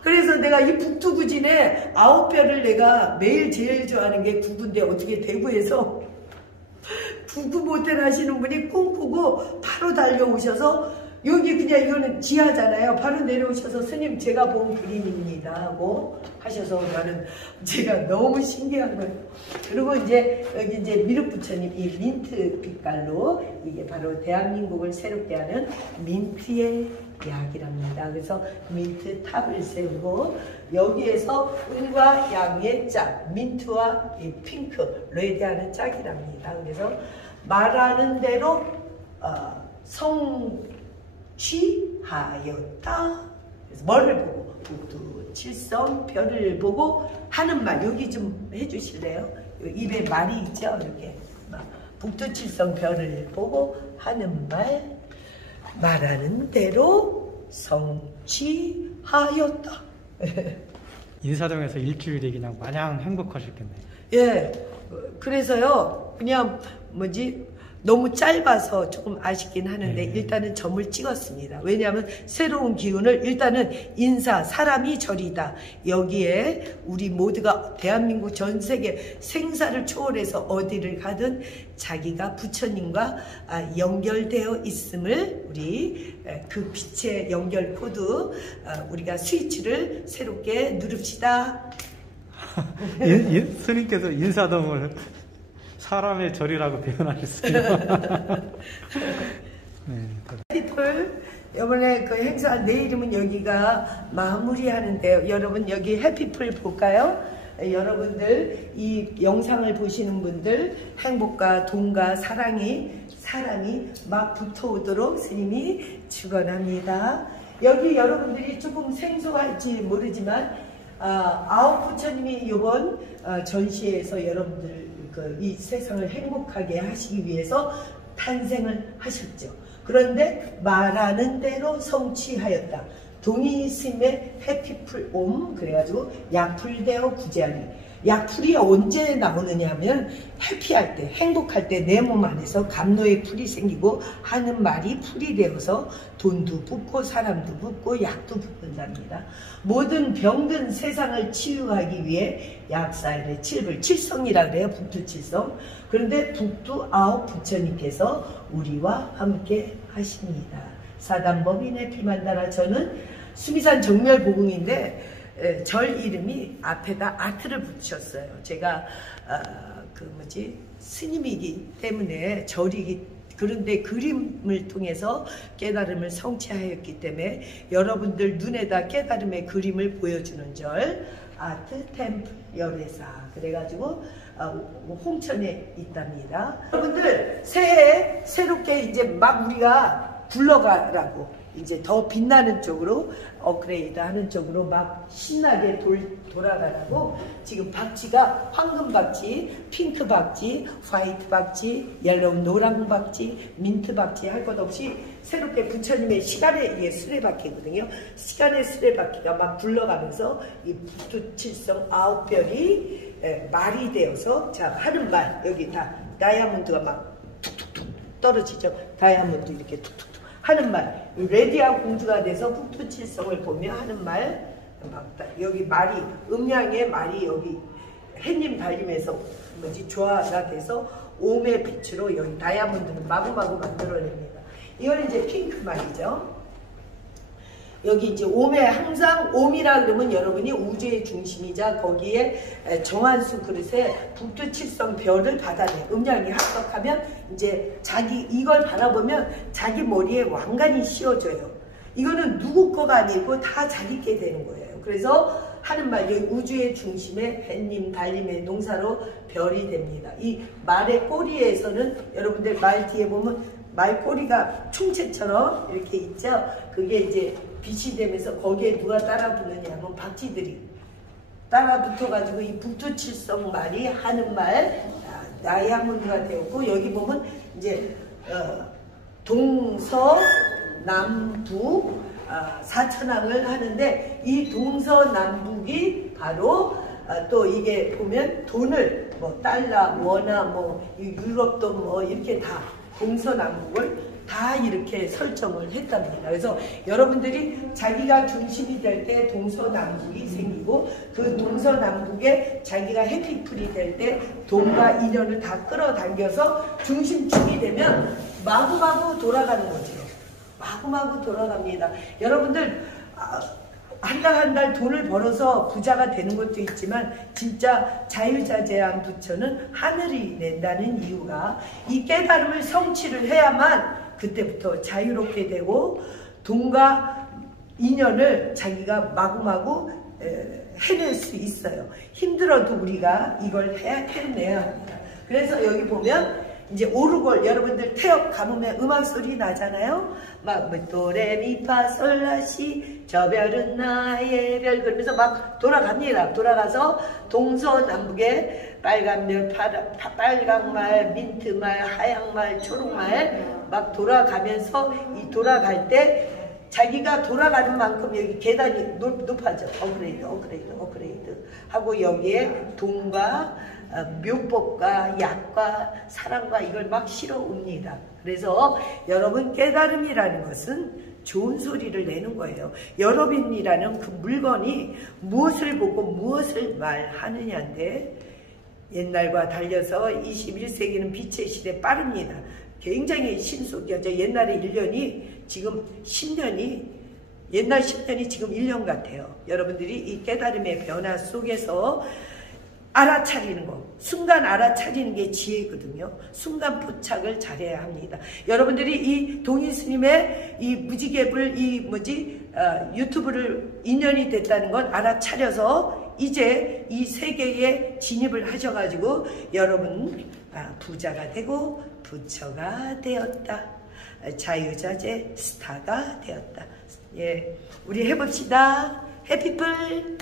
그래서 내가 이 북두구진에 9별을 내가 매일 제일 좋아하는 게 구구인데 어떻게 대구에서 부구 모텔 하시는 분이 꿈꾸고 바로 달려오셔서 여기 그냥 이거는 지하잖아요. 바로 내려오셔서 스님 제가 본 그림입니다 하고 하셔서 나는 제가 너무 신기한 거예요. 그리고 이제 여기 이제 미륵부처님 이 민트 빛깔로 이게 바로 대한민국을 새롭게 하는 민트의 약이랍니다. 그래서 민트 탑을 세우고 여기에서 은과 양의 짝, 민트와 이 핑크, 레드하는 짝이랍니다. 그래서 말하는 대로 성취하였다. 그래서 뭐를 보고 북두칠성 별을 보고 하는 말 여기 좀 해주실래요? 입에 말이 있죠. 이렇게 북두칠성 별을 보고 하는 말 말하는 대로 성취하였다. 인사동에서 일주일이 그냥 마냥 행복하셨겠네요. 예, 그래서요 그냥 너무 짧아서 조금 아쉽긴 하는데 일단은 점을 찍었습니다. 왜냐하면 새로운 기운을 일단은 인사, 사람이 절이다. 여기에 우리 모두가 대한민국 전 세계 생사를 초월해서 어디를 가든 자기가 부처님과 연결되어 있음을 우리 그 빛의 연결 코드 우리가 스위치를 새롭게 누릅시다. 스님께서 인사동을 사람의 절이라고 표현하셨어요. 해피풀 이번에 그 행사 내 이름은 여기가 마무리하는데요. 여러분 여기 해피풀 볼까요? 여러분들 이 영상을 보시는 분들 행복과 돈과 사랑이 막 붙어오도록 스님이 축원합니다. 여기 여러분들이 조금 생소할지 모르지만 아홉 부처님이 이번 전시회에서 여러분들 이 세상을 행복하게 하시기 위해서 탄생을 하셨죠. 그런데 말하는 대로 성취하였다. 동의 스님의 해피풀 옴 그래가지고 약풀되어 구제하니 약풀이 언제 나오느냐 하면 해피할 때 행복할 때 내 몸 안에서 감노의 풀이 생기고 하는 말이 풀이 되어서 돈도 붓고 사람도 붓고 약도 붓는답니다. 모든 병든 세상을 치유하기 위해 약사일의 칠성이라 그래요. 북두칠성. 그런데 북두 아홉 부처님께서 우리와 함께 하십니다. 사단법인의 피만다라. 저는 수미산 정멸보궁인데 절 이름이 앞에다 아트를 붙였어요. 제가 스님이기 때문에 절이기 그런데 그림을 통해서 깨달음을 성취하였기 때문에 여러분들 눈에다 깨달음의 그림을 보여주는 절 아트 템플 열애사 그래가지고 홍천에 있답니다. 여러분들 새해 새롭게 이제 막 우리가 굴러가라고 이제 더 빛나는 쪽으로 업그레이드 하는 쪽으로 막 신나게 돌아가라고 지금 박쥐가 황금 박쥐, 핑크 박쥐, 화이트 박쥐, 옐로우 노랑 박쥐, 민트 박쥐 할 것 없이 새롭게 부처님의 시간의 이게 수레바퀴거든요. 시간의 수레바퀴가 막 굴러가면서 이 북두칠성 9별이 말이 되어서 자 하는 말 여기 다 다이아몬드가 막 툭툭툭 떨어지죠. 다이아몬드 이렇게 툭툭툭 하는 말 레디아 공주가 돼서 북두칠성을 보며 하는 말 여기 말이 음양의 말이 여기 햇님 달림에서 뭐지 조화가 돼서 옴의 빛으로 여기 다이아몬드는 마구마구 만들어냅니다. 이건 이제 핑크 말이죠. 여기 이제 옴에 항상 옴이라 그러면 여러분이 우주의 중심이자 거기에 정한수 그릇에 북두칠성 별을 받아내 음양이 합격하면 이제 자기 이걸 바라보면 자기 머리에 왕관이 씌워져요. 이거는 누구 거가 아니고 다 자기께 되는 거예요. 그래서 하는 말 여기 우주의 중심에 햇님 달림의 농사로 별이 됩니다. 이 말의 꼬리에서는 여러분들 말 뒤에 보면 말꼬리가 총체처럼 이렇게 있죠. 그게 이제 빛이 되면서 거기에 누가 따라 붙느냐 하면 박쥐들이 따라 붙어가지고 이 북두칠성 말이 하는 말 다이아몬드가 되었고 여기 보면 이제 동서남북 사천왕을 하는데 이 동서남북이 바로 또 이게 보면 돈을 뭐 달러, 원화, 뭐 유럽도 뭐 이렇게 다 동서남북을 다 이렇게 설정을 했답니다. 그래서 여러분들이 자기가 중심이 될 때 동서남북이 생기고 그 동서남북에 자기가 해피풀이 될 때 돈과 인연을 다 끌어당겨서 중심축이 되면 마구마구 돌아가는 거죠. 마구마구 돌아갑니다. 여러분들 한 달 한 달 돈을 벌어서 부자가 되는 것도 있지만 진짜 자유자재한 부처는 하늘이 낸다는 이유가 이 깨달음을 성취를 해야만 그때부터 자유롭게 되고 돈과 인연을 자기가 마구마구 해낼 수 있어요. 힘들어도 우리가 이걸 해내야 합니다. 그래서 여기 보면 이제 오르골 여러분들 태엽 감으면 음악 소리 나잖아요. 막 도레미파솔라시 저 별은 나의 별 그러면서 막 돌아갑니다. 돌아가서 동서남북에 빨간별, 빨강말, 민트말, 하양말, 초록말 막 돌아가면서 이 돌아갈 때 자기가 돌아가는 만큼 여기 계단이 높아져. 업그레이드 하고 여기에 돈과 묘법과 약과 사랑과 이걸 막 실어 옵니다. 그래서 여러분 깨달음이라는 것은 좋은 소리를 내는 거예요. 여러분이라는 그 물건이 무엇을 보고 무엇을 말하느냐인데 옛날과 달려서 21세기는 빛의 시대 빠릅니다. 굉장히 신속해져. 옛날에 1년이 지금 10년이 옛날 10년이 지금 1년 같아요. 여러분들이 이 깨달음의 변화 속에서 알아차리는 거, 순간 알아차리는 게 지혜거든요. 순간 포착을 잘해야 합니다. 여러분들이 이 동일스님의 이 무지개불 유튜브를 2년이 됐다는 건 알아차려서 이제 이 세계에 진입을 하셔가지고 여러분 부자가 되고 부처가 되었다. 자유자재 스타가 되었다. 예, 우리 해봅시다. 해피풀.